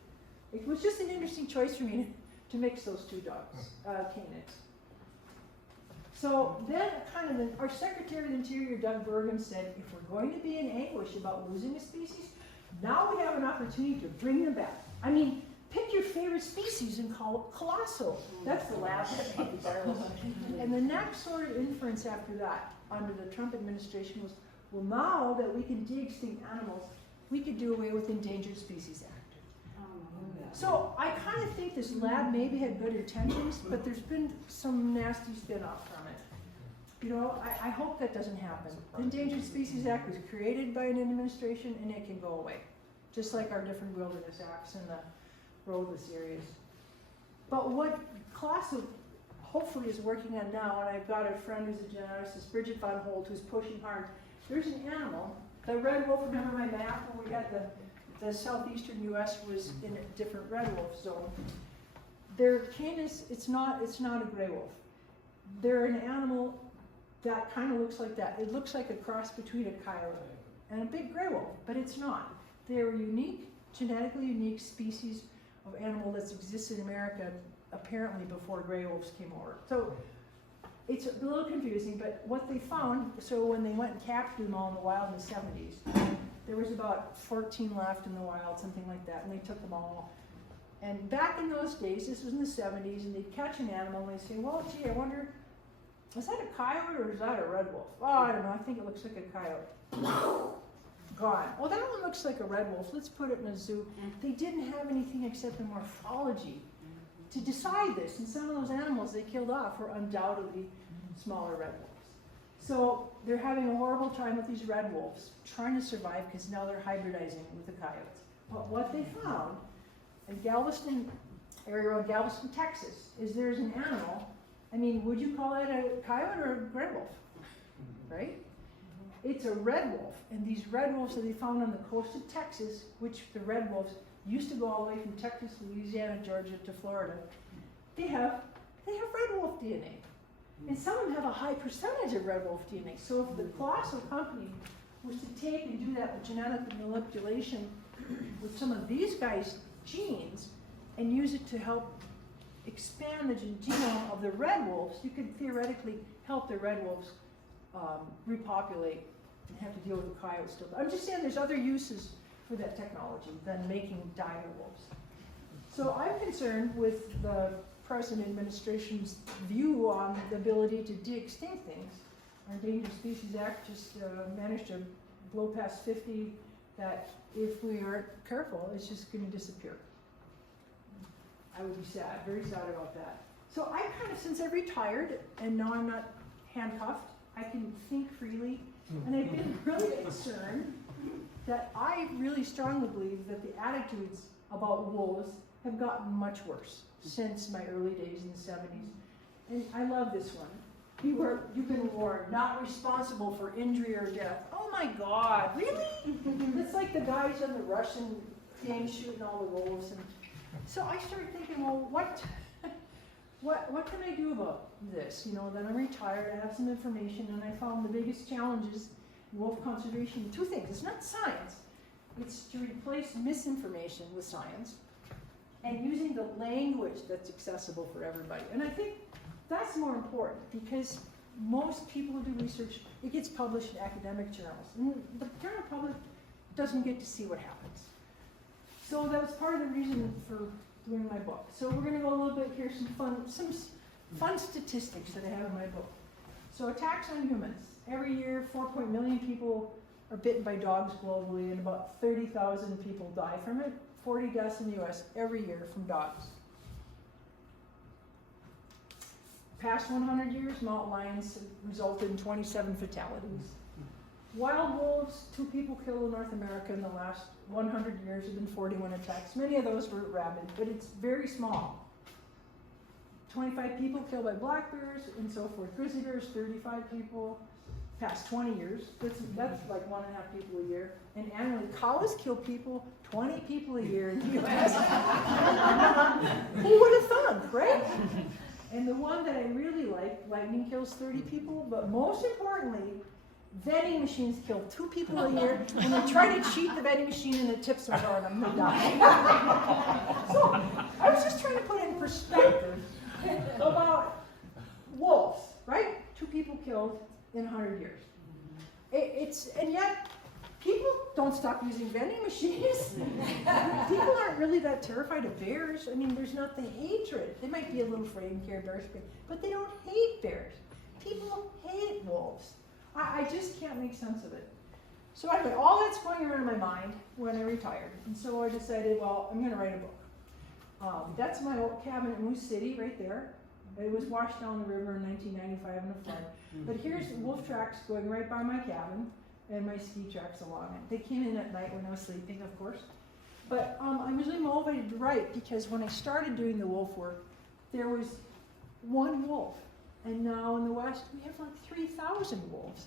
It was just an interesting choice for me to mix those two dogs, canids. So then our Secretary of the Interior, Doug Burgum, said, if we're going to be in anguish about losing a species, now we have an opportunity to bring them back. I mean, pick your favorite species and call it colossal. That's the last of the dire wolves. And the next sort of inference after that, under the Trump administration, was, well, now that we can de-extinct animals, we could do away with Endangered Species Act. So I kind of think this lab maybe had good intentions, but there's been some nasty spin-off from it. You know, I hope that doesn't happen. The Endangered Species Act was created by an administration, and it can go away, just like our different wilderness acts in the roadless areas. But what CLASA hopefully is working on now, and I've got a friend who's a geneticist, Bridget Von Holt, who's pushing hard. There's an animal, the red wolf. Remember my map where we had the southeastern U.S. was in a different red wolf zone. Their canis, it's not a gray wolf. They're an animal that kind of looks like that. It looks like a cross between a coyote and a big gray wolf, but it's not. They're unique, genetically unique species of animal that's existed in America apparently before gray wolves came over. So it's a little confusing, but what they found, so when they went and captured them all in the wild in the 70s, there was about 14 left in the wild, something like that, and they took them all. And back in those days, this was in the 70s, and they'd catch an animal and they'd say, well, gee, I wonder, is that a coyote or is that a red wolf? Oh, I don't know, I think it looks like a coyote. Gone. Oh, that one looks like a red wolf. Let's put it in a zoo. They didn't have anything except the morphology to decide this. And some of those animals they killed off were undoubtedly smaller red wolves. So they're having a horrible time with these red wolves, trying to survive because now they're hybridizing with the coyotes. But what they found in Galveston, area around Galveston, Texas, is there's an animal. I mean, would you call that a coyote or a red wolf? Right? It's a red wolf, and these red wolves that they found on the coast of Texas, which the red wolves used to go all the way from Texas, Louisiana, Georgia to Florida, they have red wolf DNA. And some of them have a high percentage of red wolf DNA. So if the colossal company was to take and do that with genetic manipulation with some of these guys' genes and use it to help expand the genome of the red wolves, you could theoretically help the red wolves repopulate and have to deal with the coyotes still. I'm just saying there's other uses for that technology than making dire wolves. So I'm concerned with the present administration's view on the ability to de-extinct things. Our Endangered Species Act just managed to blow past 50 that if we aren't careful, it's just going to disappear. I would be sad, very sad about that. So I kind of, since I retired and now I'm not handcuffed, I can think freely, and I've been really concerned that I really strongly believe that the attitudes about wolves have gotten much worse since my early days in the 70s. And I love this one. You've been warned, not responsible for injury or death. Oh my God, really? It's like the guys on the Russian game shooting all the wolves. And so I started thinking, well, what can I do about this? You know, then I'm retired, I have some information, and I found the biggest challenges in wolf conservation, two things. It's not science. It's to replace misinformation with science and using the language that's accessible for everybody. And I think that's more important because most people who do research, it gets published in academic journals. And the general public doesn't get to see what happens. So that was part of the reason for doing my book. So we're going to go a little bit here, some fun statistics that I have in my book. So attacks on humans. Every year, 4 million people are bitten by dogs globally, and about 30,000 people die from it. 40 deaths in the US every year from dogs. Past 100 years, mountain lions resulted in 27 fatalities. Wild wolves, 2 people killed in North America in the last 100 years, have been 41 attacks. Many of those were rabid, but it's very small. 25 people killed by black bears and so forth. Grizzly bears, 35 people. Past 20 years, that's like 1.5 people a year. And annually, cows kill people, 20 people a year in the US. Who would have thought, right? And the one that I really like, lightning kills 30 people, but most importantly, vending machines kill 2 people a year, and they try to cheat the vending machine and the tips are on them, they die. So I was just trying to put in perspective about wolves, right? 2 people killed in 100 years. And yet, people don't stop using vending machines. People aren't really that terrified of bears. I mean, there's not the hatred. They might be a little afraid and carry bear spray, but they don't hate bears. People hate wolves. I just can't make sense of it. So anyway, all that's going around in my mind when I retired. And so I decided, well, I'm going to write a book. That's my old cabin in Moose City right there. It was washed down the river in 1995 in a flood. But here's wolf tracks going right by my cabin and my ski tracks along it. They came in at night when I was sleeping, of course. But I'm really motivated to write because when I started doing the wolf work, there was 1 wolf. And now in the West, we have like 3,000 wolves.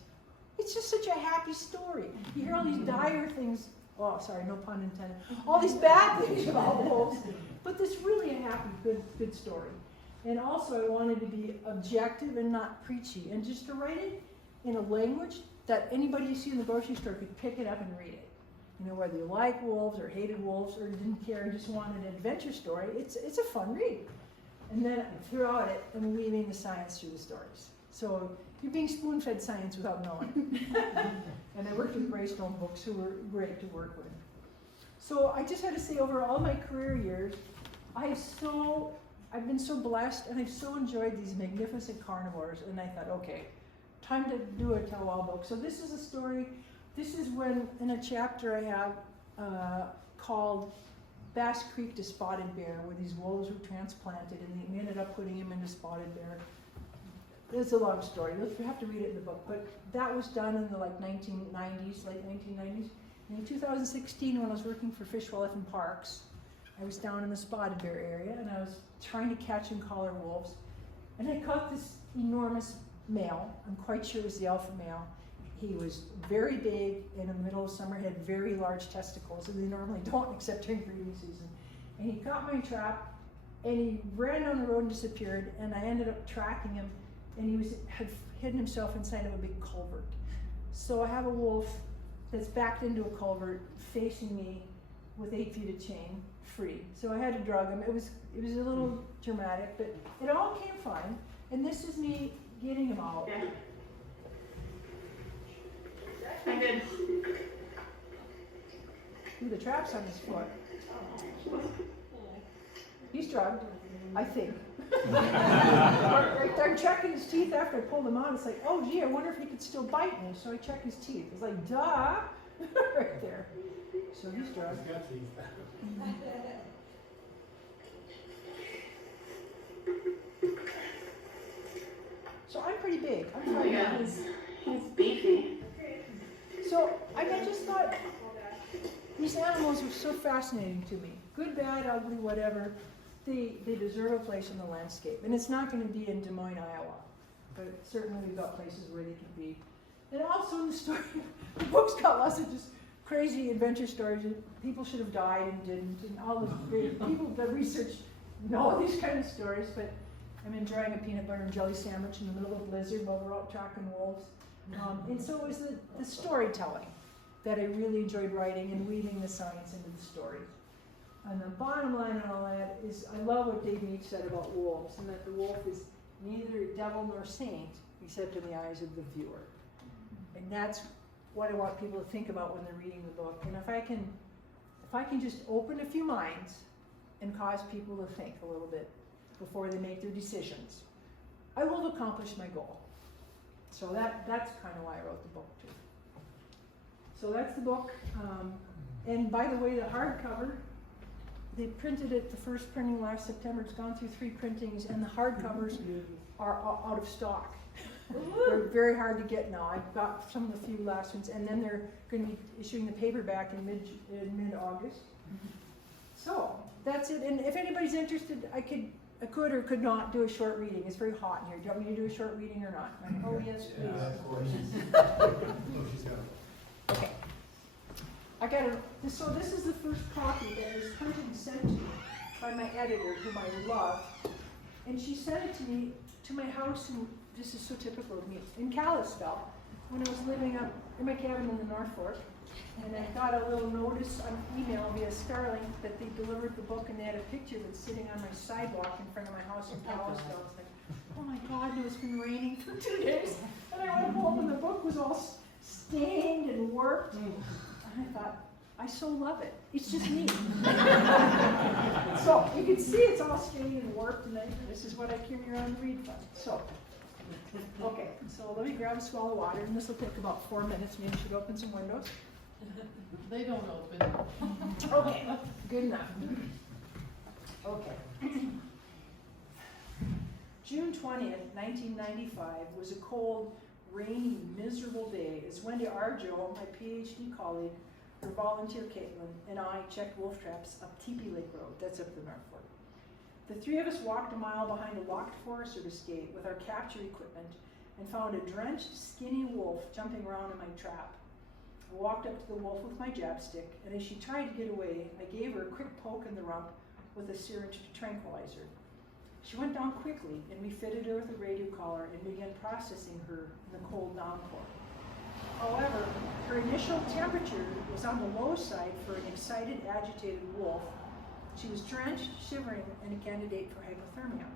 It's just such a happy story. You hear all these dire things, oh, sorry, no pun intended, all these bad things about wolves, but this really a happy, good story. And also I wanted to be objective and not preachy, and just to write it in a language that anybody you see in the grocery store could pick it up and read it. You know, whether you like wolves or hated wolves or didn't care and just wanted an adventure story, it's a fun read. And then throughout it, I'm weaving the science through the stories. So you're being spoon-fed science without knowing. And I worked with Greystone Books, who were great to work with. So I just had to say, over all my career years, I've been so blessed, and I've so enjoyed these magnificent carnivores, and I thought, okay, time to do a tell-all book. So this is a story, this is when, in a chapter I have called Bass Creek to Spotted Bear, where these wolves were transplanted, and we ended up putting him into Spotted Bear. It's a long story, you have to read it in the book, but that was done in the like 1990s, late 1990s. And in 2016, when I was working for Fish, Wildlife and Parks, I was down in the Spotted Bear area, and I was trying to catch and collar wolves, and I caught this enormous male. I'm quite sure it was the alpha male. He was very big, in the middle of summer, had very large testicles, and they normally don't except during breeding season. And he caught my trap, and he ran down the road and disappeared, and I ended up tracking him, and he had hidden himself inside of a big culvert. So I have a wolf that's backed into a culvert facing me with 8 feet of chain, free. So I had to drug him. It was a little dramatic, but it all came fine. And this is me getting him out. Yeah. I did. Ooh, the trap's on his foot. He's drugged, I think. I'm checking his teeth after I pulled him out. It's like, oh gee, I wonder if he could still bite me. So I check his teeth. It's like, duh, right there. So he's drugged. So I'm pretty big. I'm Oh yeah, he's beefy. So I just thought these animals are so fascinating to me. Good, bad, ugly, whatever. They deserve a place in the landscape. And it's not going to be in Des Moines, Iowa. But certainly we've got places where they can be. And also in the story, the book's got lots of just crazy adventure stories. People should have died and didn't. And all the great people that research know these kind of stories. But I'm enjoying a peanut butter and jelly sandwich in the middle of a blizzard while we're out tracking wolves. And so it was the storytelling that I really enjoyed writing, and weaving the science into the story. And the bottom line on all that is, I love what Dave Meach said about wolves, and that the wolf is neither devil nor saint, except in the eyes of the viewer. And that's what I want people to think about when they're reading the book. And if I can just open a few minds and cause people to think a little bit before they make their decisions, I will have accomplished my goal. So that's kind of why I wrote the book too. So that's the book. And by the way, the hardcover, they printed it, the first printing last September. It's gone through 3 printings, and the hardcovers are out of stock. They're very hard to get now. I've got some of the few last ones, and then they're going to be issuing the paperback in mid-August. So that's it. And if anybody's interested, I could or could not do a short reading. It's very hot in here. Do you want me to do a short reading or not? Oh yes, please. Yeah, of course. Okay. So this is the first copy that was printed and sent to me by my editor, whom I love. And she sent it to me to my house, and this is so typical of me, in Kalispell, when I was living up in my cabin in the North Fork. And I got a little notice on email via Starlink that they delivered the book, and they had a picture of it sitting on my sidewalk in front of my house in Kalispell. I was like, oh my God, it's been raining for 2 days. And I went home and the book was all stained and warped. And I thought, I so love it. It's just me. So you can see it's all stained and warped, and this is what I came here on to read from. So, okay, so let me grab a swallow of water, and this will take about 4 minutes. Maybe I should open some windows. They don't open. Okay, good enough. Okay. June 20th, 1995 was a cold, rainy, miserable day as Wendy Arjo, my PhD colleague, her volunteer Caitlin, and I checked wolf traps up Teepee Lake Road, that's up the North Fork. The 3 of us walked a mile behind a locked Forest Service gate with our capture equipment and found a drenched, skinny wolf jumping around in my trap. I walked up to the wolf with my jab stick, and as she tried to get away, I gave her a quick poke in the rump with a syringe to tranquilize her. She went down quickly, and we fitted her with a radio collar and began processing her in the cold downpour. However, her initial temperature was on the low side for an excited, agitated wolf. She was drenched, shivering, and a candidate for hypothermia.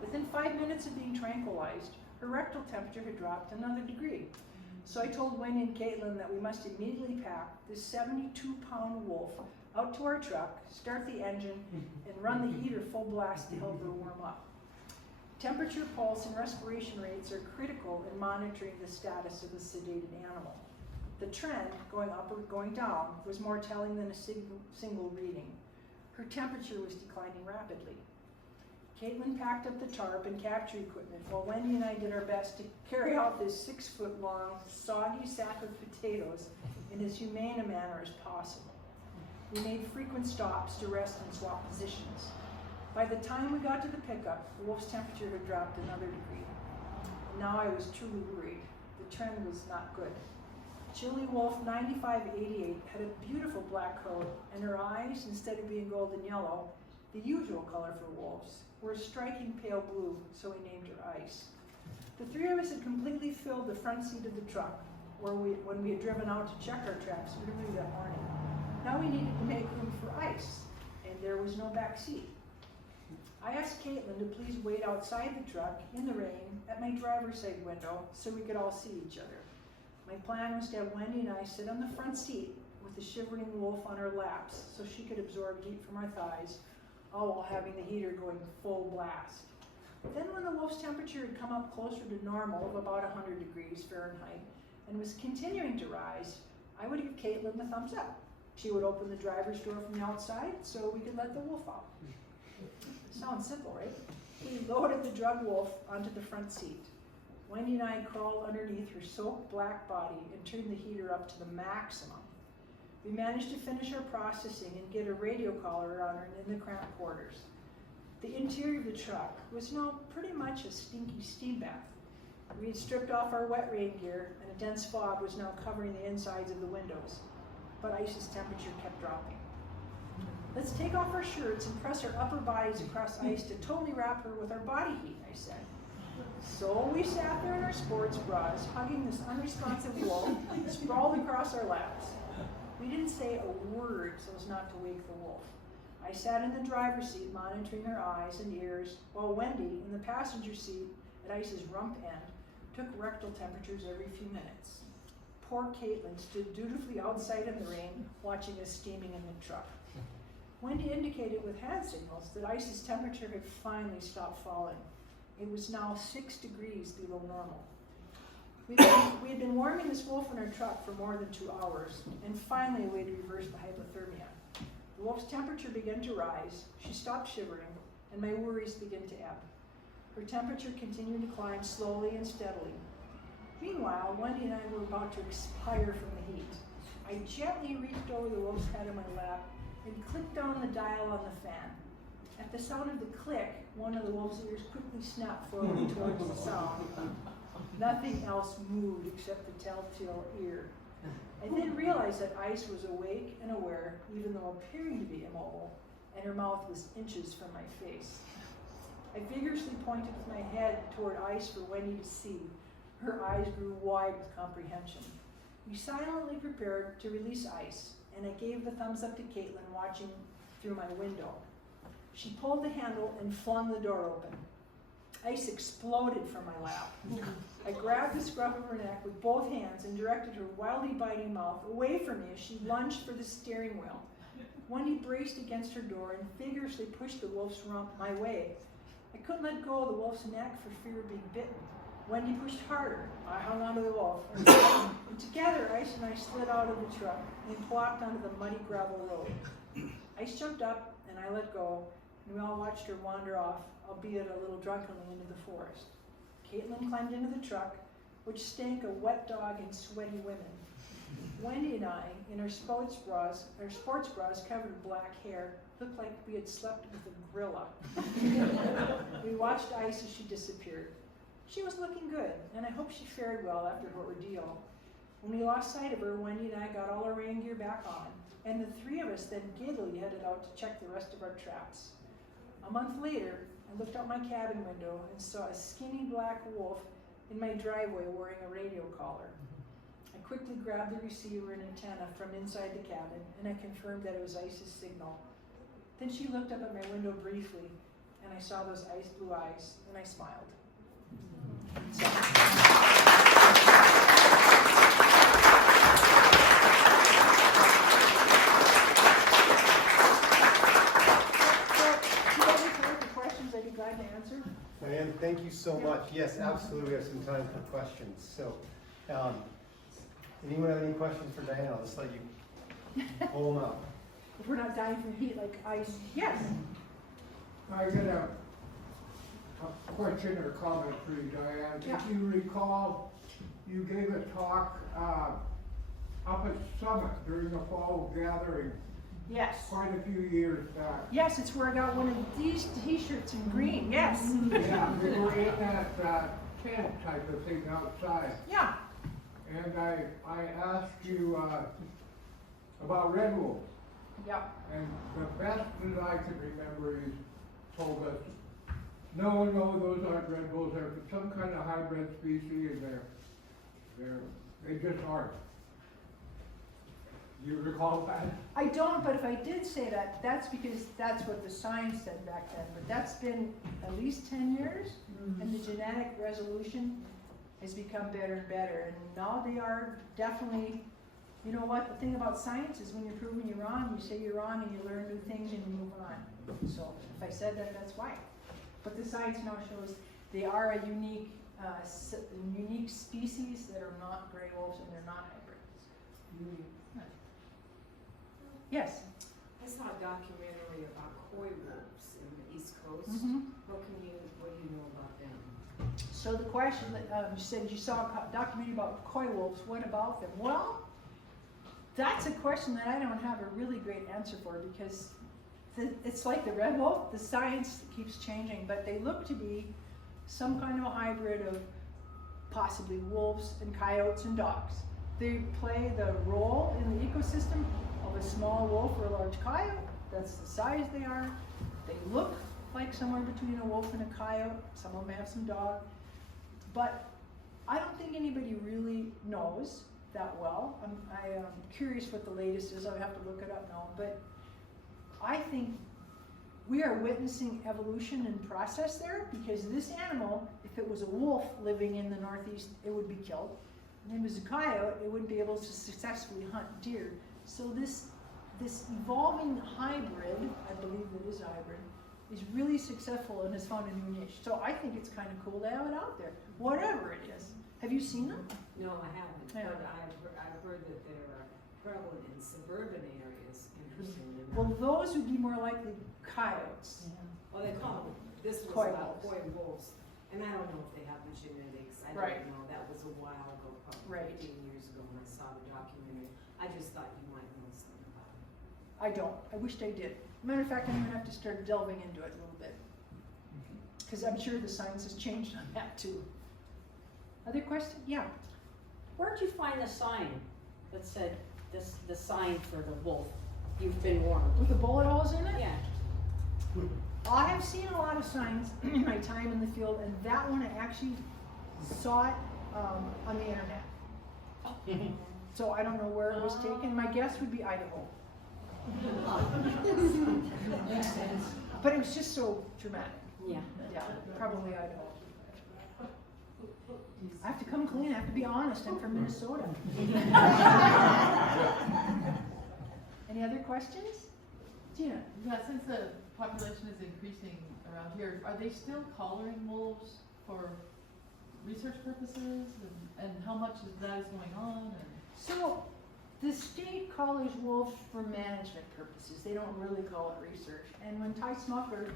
Within 5 minutes of being tranquilized, her rectal temperature had dropped another degree. So I told Wendy and Caitlin that we must immediately pack this 72-pound wolf out to our truck, start the engine, and run the heater full blast to help her warm up. Temperature, pulse, and respiration rates are critical in monitoring the status of a sedated animal. The trend, going up or going down, was more telling than a single reading. Her temperature was declining rapidly. Caitlin packed up the tarp and capture equipment while Wendy and I did our best to carry off this 6-foot-long, soggy sack of potatoes in as humane a manner as possible. We made frequent stops to rest and swap positions. By the time we got to the pickup, the wolf's temperature had dropped another degree. And now I was truly worried. The trend was not good. Chili Wolf 9588 had a beautiful black coat, and her eyes, instead of being golden yellow, the usual color for wolves, were a striking pale blue, so we named her Ice. The three of us had completely filled the front seat of the truck, when we had driven out to check our traps earlier that morning. Now we needed to make room for Ice, and there was no back seat. I asked Caitlin to please wait outside the truck in the rain at my driver's side window so we could all see each other. My plan was to have Wendy and I sit on the front seat with the shivering wolf on our laps so she could absorb heat from our thighs, all while having the heater going full blast. Then when the wolf's temperature had come up closer to normal of about 100 degrees Fahrenheit and was continuing to rise, I would give Caitlin the thumbs up. She would open the driver's door from the outside so we could let the wolf out. Sounds simple, right? We loaded the drug wolf onto the front seat. Wendy and I crawled underneath her soaked black body and turned the heater up to the maximum. We managed to finish our processing and get a radio collar on her in the cramped quarters. The interior of the truck was now pretty much a stinky steam bath. We had stripped off our wet rain gear, and a dense fog was now covering the insides of the windows, but Ice's temperature kept dropping. Let's take off our shirts and press our upper bodies across Ice to totally wrap her with our body heat, I said. So we sat there in our sports bras, hugging this unresponsive wolf, sprawled across our laps. We didn't say a word so as not to wake the wolf. I sat in the driver's seat monitoring her eyes and ears, while Wendy, in the passenger seat at Ice's rump end, took rectal temperatures every few minutes. Poor Caitlin stood dutifully outside in the rain, watching us steaming in the truck. Wendy indicated with hand signals that Ice's temperature had finally stopped falling. It was now 6 degrees below normal. We had been warming this wolf in our truck for more than 2 hours, and finally we had reversed the hypothermia. The wolf's temperature began to rise, she stopped shivering, and my worries began to ebb. Her temperature continued to climb slowly and steadily. Meanwhile, Wendy and I were about to expire from the heat. I gently reached over the wolf's head in my lap and clicked down the dial on the fan. At the sound of the click, one of the wolf's ears quickly snapped forward towards the sound. Nothing else moved except the telltale ear. I then realized that Ice was awake and aware, even though appearing to be immobile, and her mouth was inches from my face. I vigorously pointed with my head toward Ice for Wendy to see. Her eyes grew wide with comprehension. We silently prepared to release Ice, and I gave the thumbs up to Caitlin watching through my window. She pulled the handle and flung the door open. Ice exploded from my lap. I grabbed the scruff of her neck with both hands and directed her wildly biting mouth away from me as she lunged for the steering wheel. Wendy braced against her door and vigorously pushed the wolf's rump my way. I couldn't let go of the wolf's neck for fear of being bitten. Wendy pushed harder. I hung onto the wolf. And together, Ice and I slid out of the truck and plopped onto the muddy gravel road. Ice jumped up and I let go, and we all watched her wander off, albeit a little drunkenly, into the forest. Caitlin climbed into the truck, which stank of wet dog and sweaty women. Wendy and I, in our sports bras covered in black hair, looked like we had slept with a gorilla. We watched Ice as she disappeared. She was looking good, and I hope she fared well after her ordeal. When we lost sight of her, Wendy and I got all our rain gear back on, and the three of us then giddily headed out to check the rest of our traps. A month later, I looked out my cabin window and saw a skinny black wolf in my driveway wearing a radio collar. I quickly grabbed the receiver and antenna from inside the cabin, and I confirmed that it was Ice's signal. Then she looked up at my window briefly, and I saw those ice blue eyes, and I smiled. glad to answer. Diane, thank you so much. Yes, absolutely, we have some time for questions. So, anyone have any questions for Diane? I'll just let you pull them up. If we're not dying from heat like ice, yes. I got a question or comment for you, Diane. Yeah. If you recall, you gave a talk up at Summit during the fall gathering Yes. quite a few years back. Yes, it's where I got one of these t-shirts in green, yes. Yeah, we were in that tent type of thing outside. Yeah, And I asked you about red wolves. yeah, And the best that I can remember, you told us, no, those aren't red bulls, they're some kind of hybrid species, and they just aren't. You recall that? I don't, but if I did say that, that's because that's what the science said back then. But that's been at least 10 years, and the genetic resolution has become better and better. And now they are definitely, you know what, the thing about science is when you're proving you're wrong, you say you're wrong and you learn new things and you move on. So if I said that, that's why. But the science now shows they are a unique species that are not gray wolves and they're not hybrids. Yes? I saw a documentary about koi wolves in the East Coast. Mhm. What do you know about them? So the question that you said you saw a documentary about koi wolves, what about them? Well, that's a question that I don't have a really great answer for because it's like the red wolf, the science keeps changing, but they look to be some kind of a hybrid of possibly wolves and coyotes and dogs. They play the role in the ecosystem of a small wolf or a large coyote. That's the size they are. They look like somewhere between a wolf and a coyote. Some of them have some dog. But I don't think anybody really knows that well. I am curious what the latest is. I'll have to look it up now. But I think we are witnessing evolution and process there because this animal, if it was a wolf living in the Northeast, it would be killed. And if it was a coyote, it wouldn't be able to successfully hunt deer. So this evolving hybrid, I believe it is a hybrid, is really successful and has found a new niche. So I think it's kind of cool to have it out there, whatever it is. Have you seen them? No, I haven't. Yeah. But I've heard that they're prevalent in suburban areas. Interesting. Well, those would be more likely coyotes. Well, they call them. This was Koi about wolves. koi wolves, and I don't know if they have the genetics. I Right. don't know. That was a while ago, probably Right. 15 years ago when I saw the documentary. I just thought you might know something about it. I don't. I wished I did. Matter of fact, I'm gonna have to start delving into it a little bit. Because I'm sure the science has changed on that too. Other question? Yeah. Where'd you find the sign that said the sign for the wolf? You've been warned. With the bullet holes in it? Yeah. I have seen a lot of signs in my time in the field, and that one I actually saw it on the internet. So I don't know where it was taken. My guess would be Idaho. Makes sense. But it was just so dramatic. Yeah. Yeah, probably Idaho. I have to come clean. I have to be honest. I'm from Minnesota. Any other questions? Gina? Yeah, since the population is increasing around here, are they still collaring wolves for research purposes? And how much of that is going on? And So, the state collars wolves for management purposes. They don't really call it research. And when Ty Smucker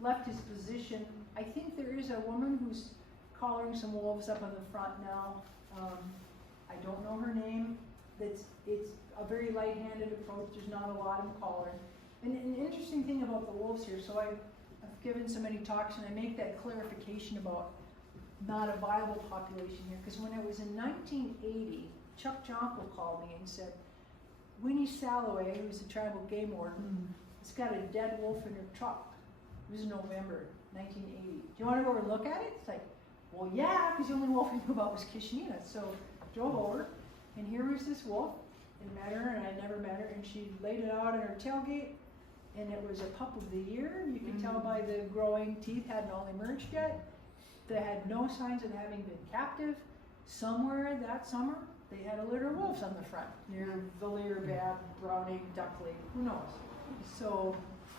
left his position, I think there is a woman who's collaring some wolves up on the front now. I don't know her name. It's a very light-handed approach. There's not a lot of collaring. And an interesting thing about the wolves here, so I've given so many talks and I make that clarification about not a viable population here, because when it was in 1980, Chuck Jonkel called me and said, Winnie Salloway, who's the tribal game warden, has got a dead wolf in her truck. It was November 1980. Do you want to go over and look at it? It's like, well, yeah, because the only wolf we knew about was Kishina. So drove over, and here was this wolf. I met her, and I never met her, and she laid it out on her tailgate, and it was a pup of the year. You could tell by the growing teeth, hadn't all emerged yet. They had no signs of having been captive. Somewhere that summer, they had a litter of wolves on the front, near Villiers, Bad, Browning, Duck Lake, who knows. So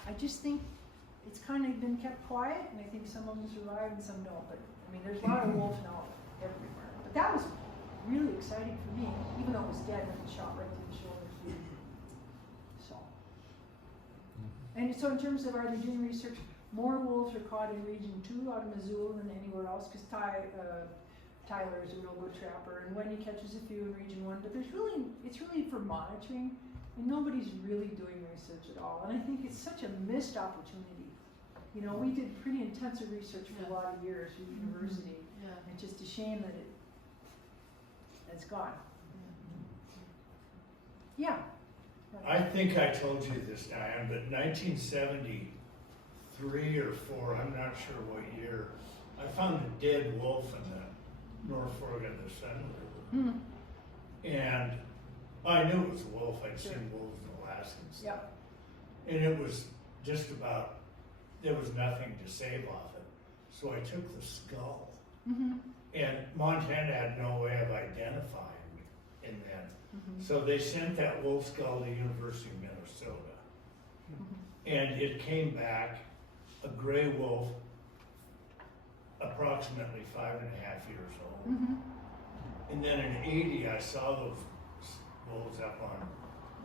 I just think it's kind of been kept quiet, and I think some of them survive and some don't, but, I mean, there's a lot of wolves now everywhere. But that was really exciting for me, even though it was dead and it was shot right through the shoulder. So. And so in terms of, are they doing research, more wolves are caught in Region 2 out of Missoula than anywhere else, because Tyler is a real good trapper, and Wendy catches a few in Region 1, but it's really for monitoring, and nobody's really doing research at all. And I think it's such a missed opportunity. You know, we did pretty intensive research for a lot of years at the university. Yeah. It's just a shame that it's gone. Yeah. I think I told you this, Diane, but 1973 or 4, I'm not sure what year, I found a dead wolf in the North Fork of the Sun River. Mm. And I knew it was a wolf. I'd Sure. seen wolves in Alaska and stuff. Yep. And it was just about, there was nothing to save off it. So I took the skull. Mm-hmm. And Montana had no way of identifying it in then. Mm-hmm. So they sent that wolf skull to the University of Minnesota. And it came back a gray wolf, approximately 5.5 years old. Mm-hmm. And then in '80, I saw those wolves up on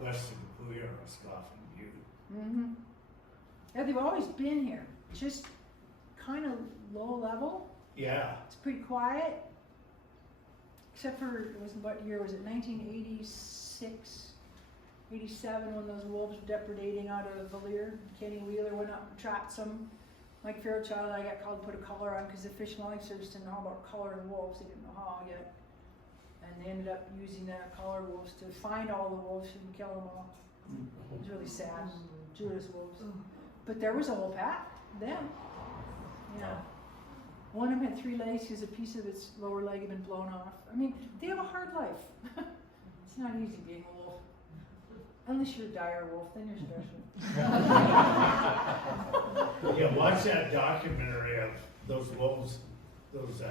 west of Capuya on Scoffin Butte. Mm-hmm. Yeah, they've always been here, just kind of low level. Yeah, It's pretty quiet, except for, what year was it, 1986, 87, when those wolves were depredating out of Valier. Kenny Wheeler went up and trapped some. Mike Fairchild and I got called to put a collar on because the Fish and Wildlife Service didn't know about coloring wolves. They didn't know how yet. And they ended up using that collar wolves to find all the wolves and kill them all. It was really sad. Judas wolves. But there was a whole pack, them. Yeah. One of them had 3 legs because a piece of its lower leg had been blown off. I mean, they have a hard life. It's not easy being a wolf. Unless you're a dire wolf, then you're special. yeah. Watch that documentary of those wolves, those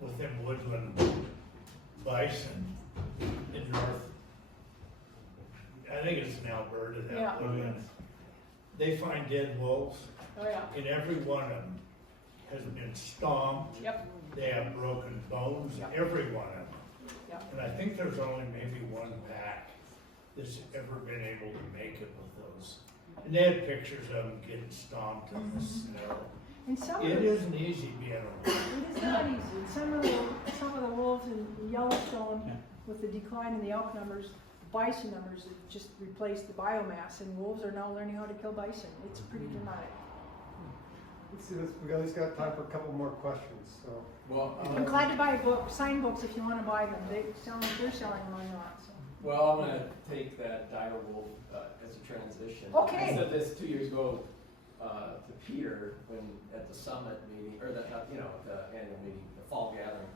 within woodland bison in North. I think it's in Alberta. That Yeah. woodland. They find dead wolves, Oh yeah. and every one of them has been stomped. Yep. They have broken bones. Yep. Every one of them. Yep. And I think there's only maybe one pack that's ever been able to make it with those. And they had pictures of them getting stomped in the snow. And some of It the, isn't easy being a wolf. it is not easy. Some of the wolves in Yellowstone, with the decline in the elk numbers, bison numbers have just replaced the biomass, and wolves are now learning how to kill bison. It's pretty dramatic. Let's see, we at least got time for a couple more questions, so. Well, I'm glad to buy sign books if you want to buy them. They're selling them on lot. So. well, I'm gonna take that dire wolf as a transition. Okay. I said this 2 years ago to Peter when at the summit meeting, or the annual meeting, the fall gathering.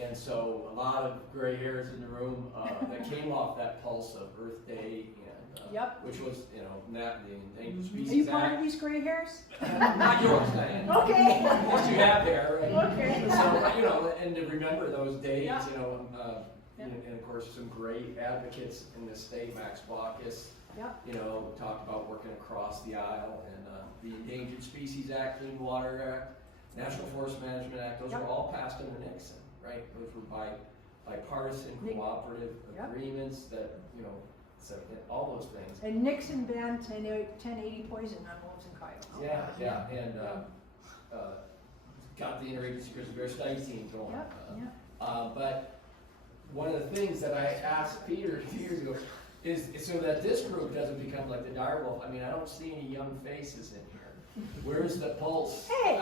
And so a lot of gray hairs in the room that came off that pulse of Earth Day, and Yep. which was not the Endangered Are Species you part Act. of these gray hairs? Not yours, Diane. Okay. What you have there, right? Okay. So, and to remember those days, Yeah. and of course some great advocates in the state, Max Baucus, Yep. talked about working across the aisle, and the Endangered Species Act, Clean Water Act, National Forest Management Act, those Yep. were all passed under Nixon, right? Those were bipartisan Nick- cooperative Yep. agreements that, so all those things. And Nixon banned 1080 poison on wolves and coyotes. Yeah, and got the interagency grizzly bear study team going. Yep. But one of the things that I asked Peter 2 years ago is so that this group doesn't become like the dire wolf. I mean, I don't see any young faces in here. Where's the pulse? Hey!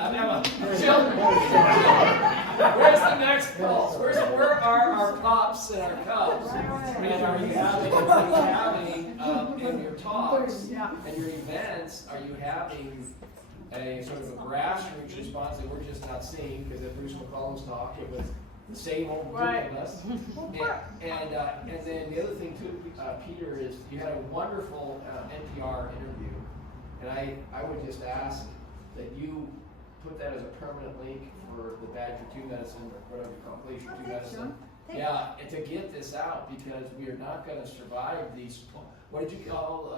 Children. Where's the next pulse? Where are our pups and our cubs? Right. And are you having in your talks Yeah. and your events, are you having a sort of a grassroots response that we're just not seeing? Because at Bruce McCollum's talk, it was the same old group of us. And then the other thing too, Peter, is you had a wonderful NPR interview. And I would just ask that you put that as a permanent link for the Badger-Two medicine, or whatever you call it, Glacier-Two medicine. Yeah, and to get this out, because we are not going to survive these, what did you call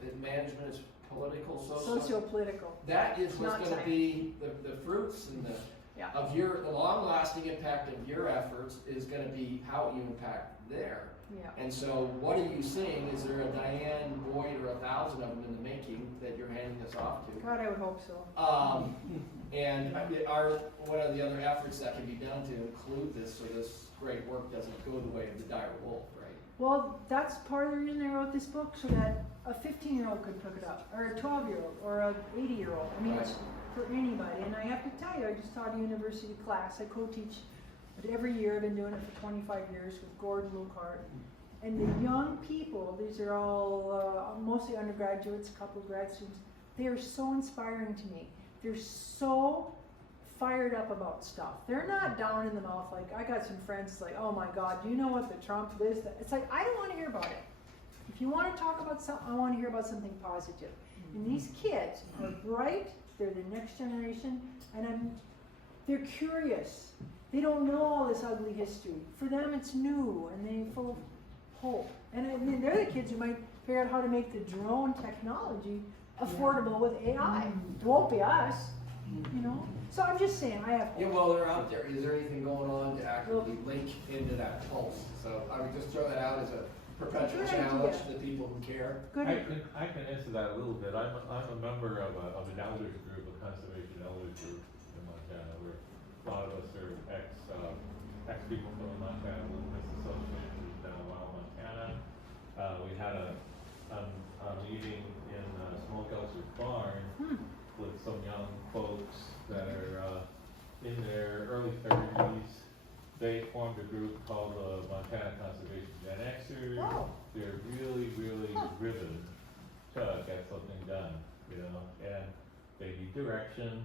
the management is political, Socio-political. that is It's what's not gonna science. be the fruits and Yeah. the long-lasting impact of your efforts is gonna be how you impact there. Yeah. And so what are you seeing? Is there a Diane Boyd or 1,000 of them in the making that you're handing this off to? God, I would hope so. And what are the other efforts that can be done to include this so this great work doesn't go the way of the dire wolf, right? Well, that's part of the reason I wrote this book, so that a 15-year-old could pick it up, or a 12-year-old, or a 80-year-old. I mean, it's for anybody. And I have to tell you, I just taught a university class. I co-teach it every year. I've been doing it for 25 years with Gordon Lukart. And the young people, these are all mostly undergraduates, a couple of grad students, they are so inspiring to me. They're so fired up about stuff. They're not down in the mouth like, I got some friends like, oh my God, do you know what the Trump is? It's like, I don't want to hear about it. If you want to talk about something, I want to hear about something positive. And these kids are bright, they're the next generation, and they're curious. They don't know all this ugly history. For them it's new, and they're full of hope. And I mean, they're the kids who might figure out how to make the drone technology affordable with AI. It won't be us, you know? So I'm just saying, I have hope. Yeah, well, they're out there. Is there anything going on to actively link into that pulse? So I would just throw that out as a perpetual Good challenge idea. to the people who care. Good. I can answer that a little bit. I'm a member of an elders group, a conservation elders group in Montana, where a lot of us are ex people from the Montana Wilderness Association down in Wild, Montana. We had a meeting in Smokehouse Barn with some young folks that are in their early 30s. They formed a group called the Montana Conservation Gen Xers. Oh. They're really, really driven to get something done, you know, and they need direction,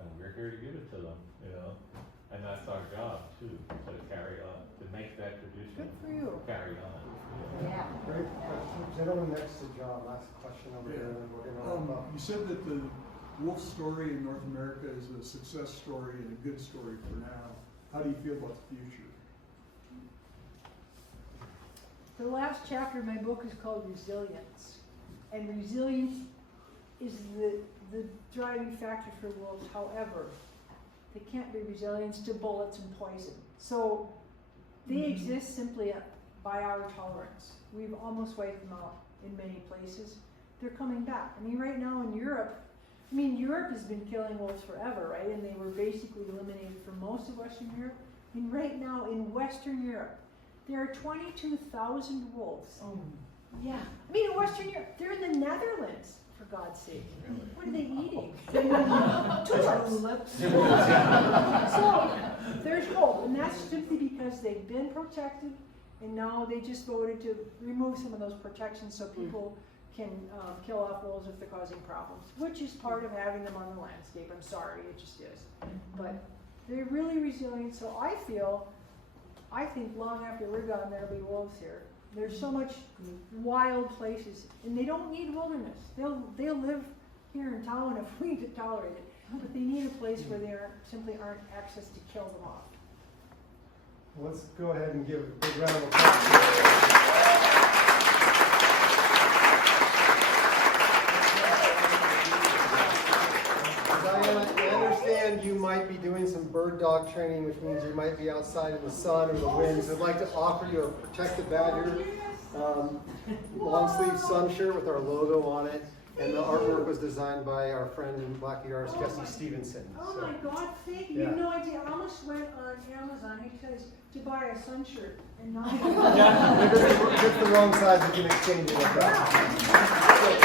and we're here to give it to them, you know, and that's our job too, to carry on, to make that tradition Good for you. carry on. Yeah. Great. Gentleman next to John, last question over here, and then we're gonna wrap up. You said that the wolf story in North America is a success story and a good story for now. How do you feel about the future? The last chapter of my book is called Resilience. And resilience is the driving factor for wolves. However, they can't be resilient to bullets and poison. So they exist simply by our tolerance. We've almost wiped them out in many places. They're coming back. I mean, right now in Europe, Europe has been killing wolves forever, right? And they were basically eliminated from most of Western Europe. I mean, right now in Western Europe, there are 22,000 wolves. Oh. Yeah. I mean, in Western Europe, they're in the Netherlands, for God's sake. What are they eating? Tulips. So, there's hope. And that's simply because they've been protected, and now they just voted to remove some of those protections so people can kill off wolves if they're causing problems, which is part of having them on the landscape. I'm sorry, it just is. But they're really resilient, so I think long after we're gone, there'll be wolves here. There's so much wild places, and they don't need wilderness. They'll live here in town if we tolerate it, but they need a place where they simply aren't access to kill them off. Let's go ahead and give a big round of applause. Diane, I understand you might be doing some bird dog training, which means you might be outside in the sun or the wind. So I'd like to offer you a Protect the Badger long sleeve sun shirt with our logo on it. And the artwork was designed by our friend and Blackie artist, Jesse Stevenson. Oh So, my God, thank you. You yeah. have no idea. I almost went on Amazon because to buy a sun shirt and not. if it's the wrong size, we can exchange it. Like that.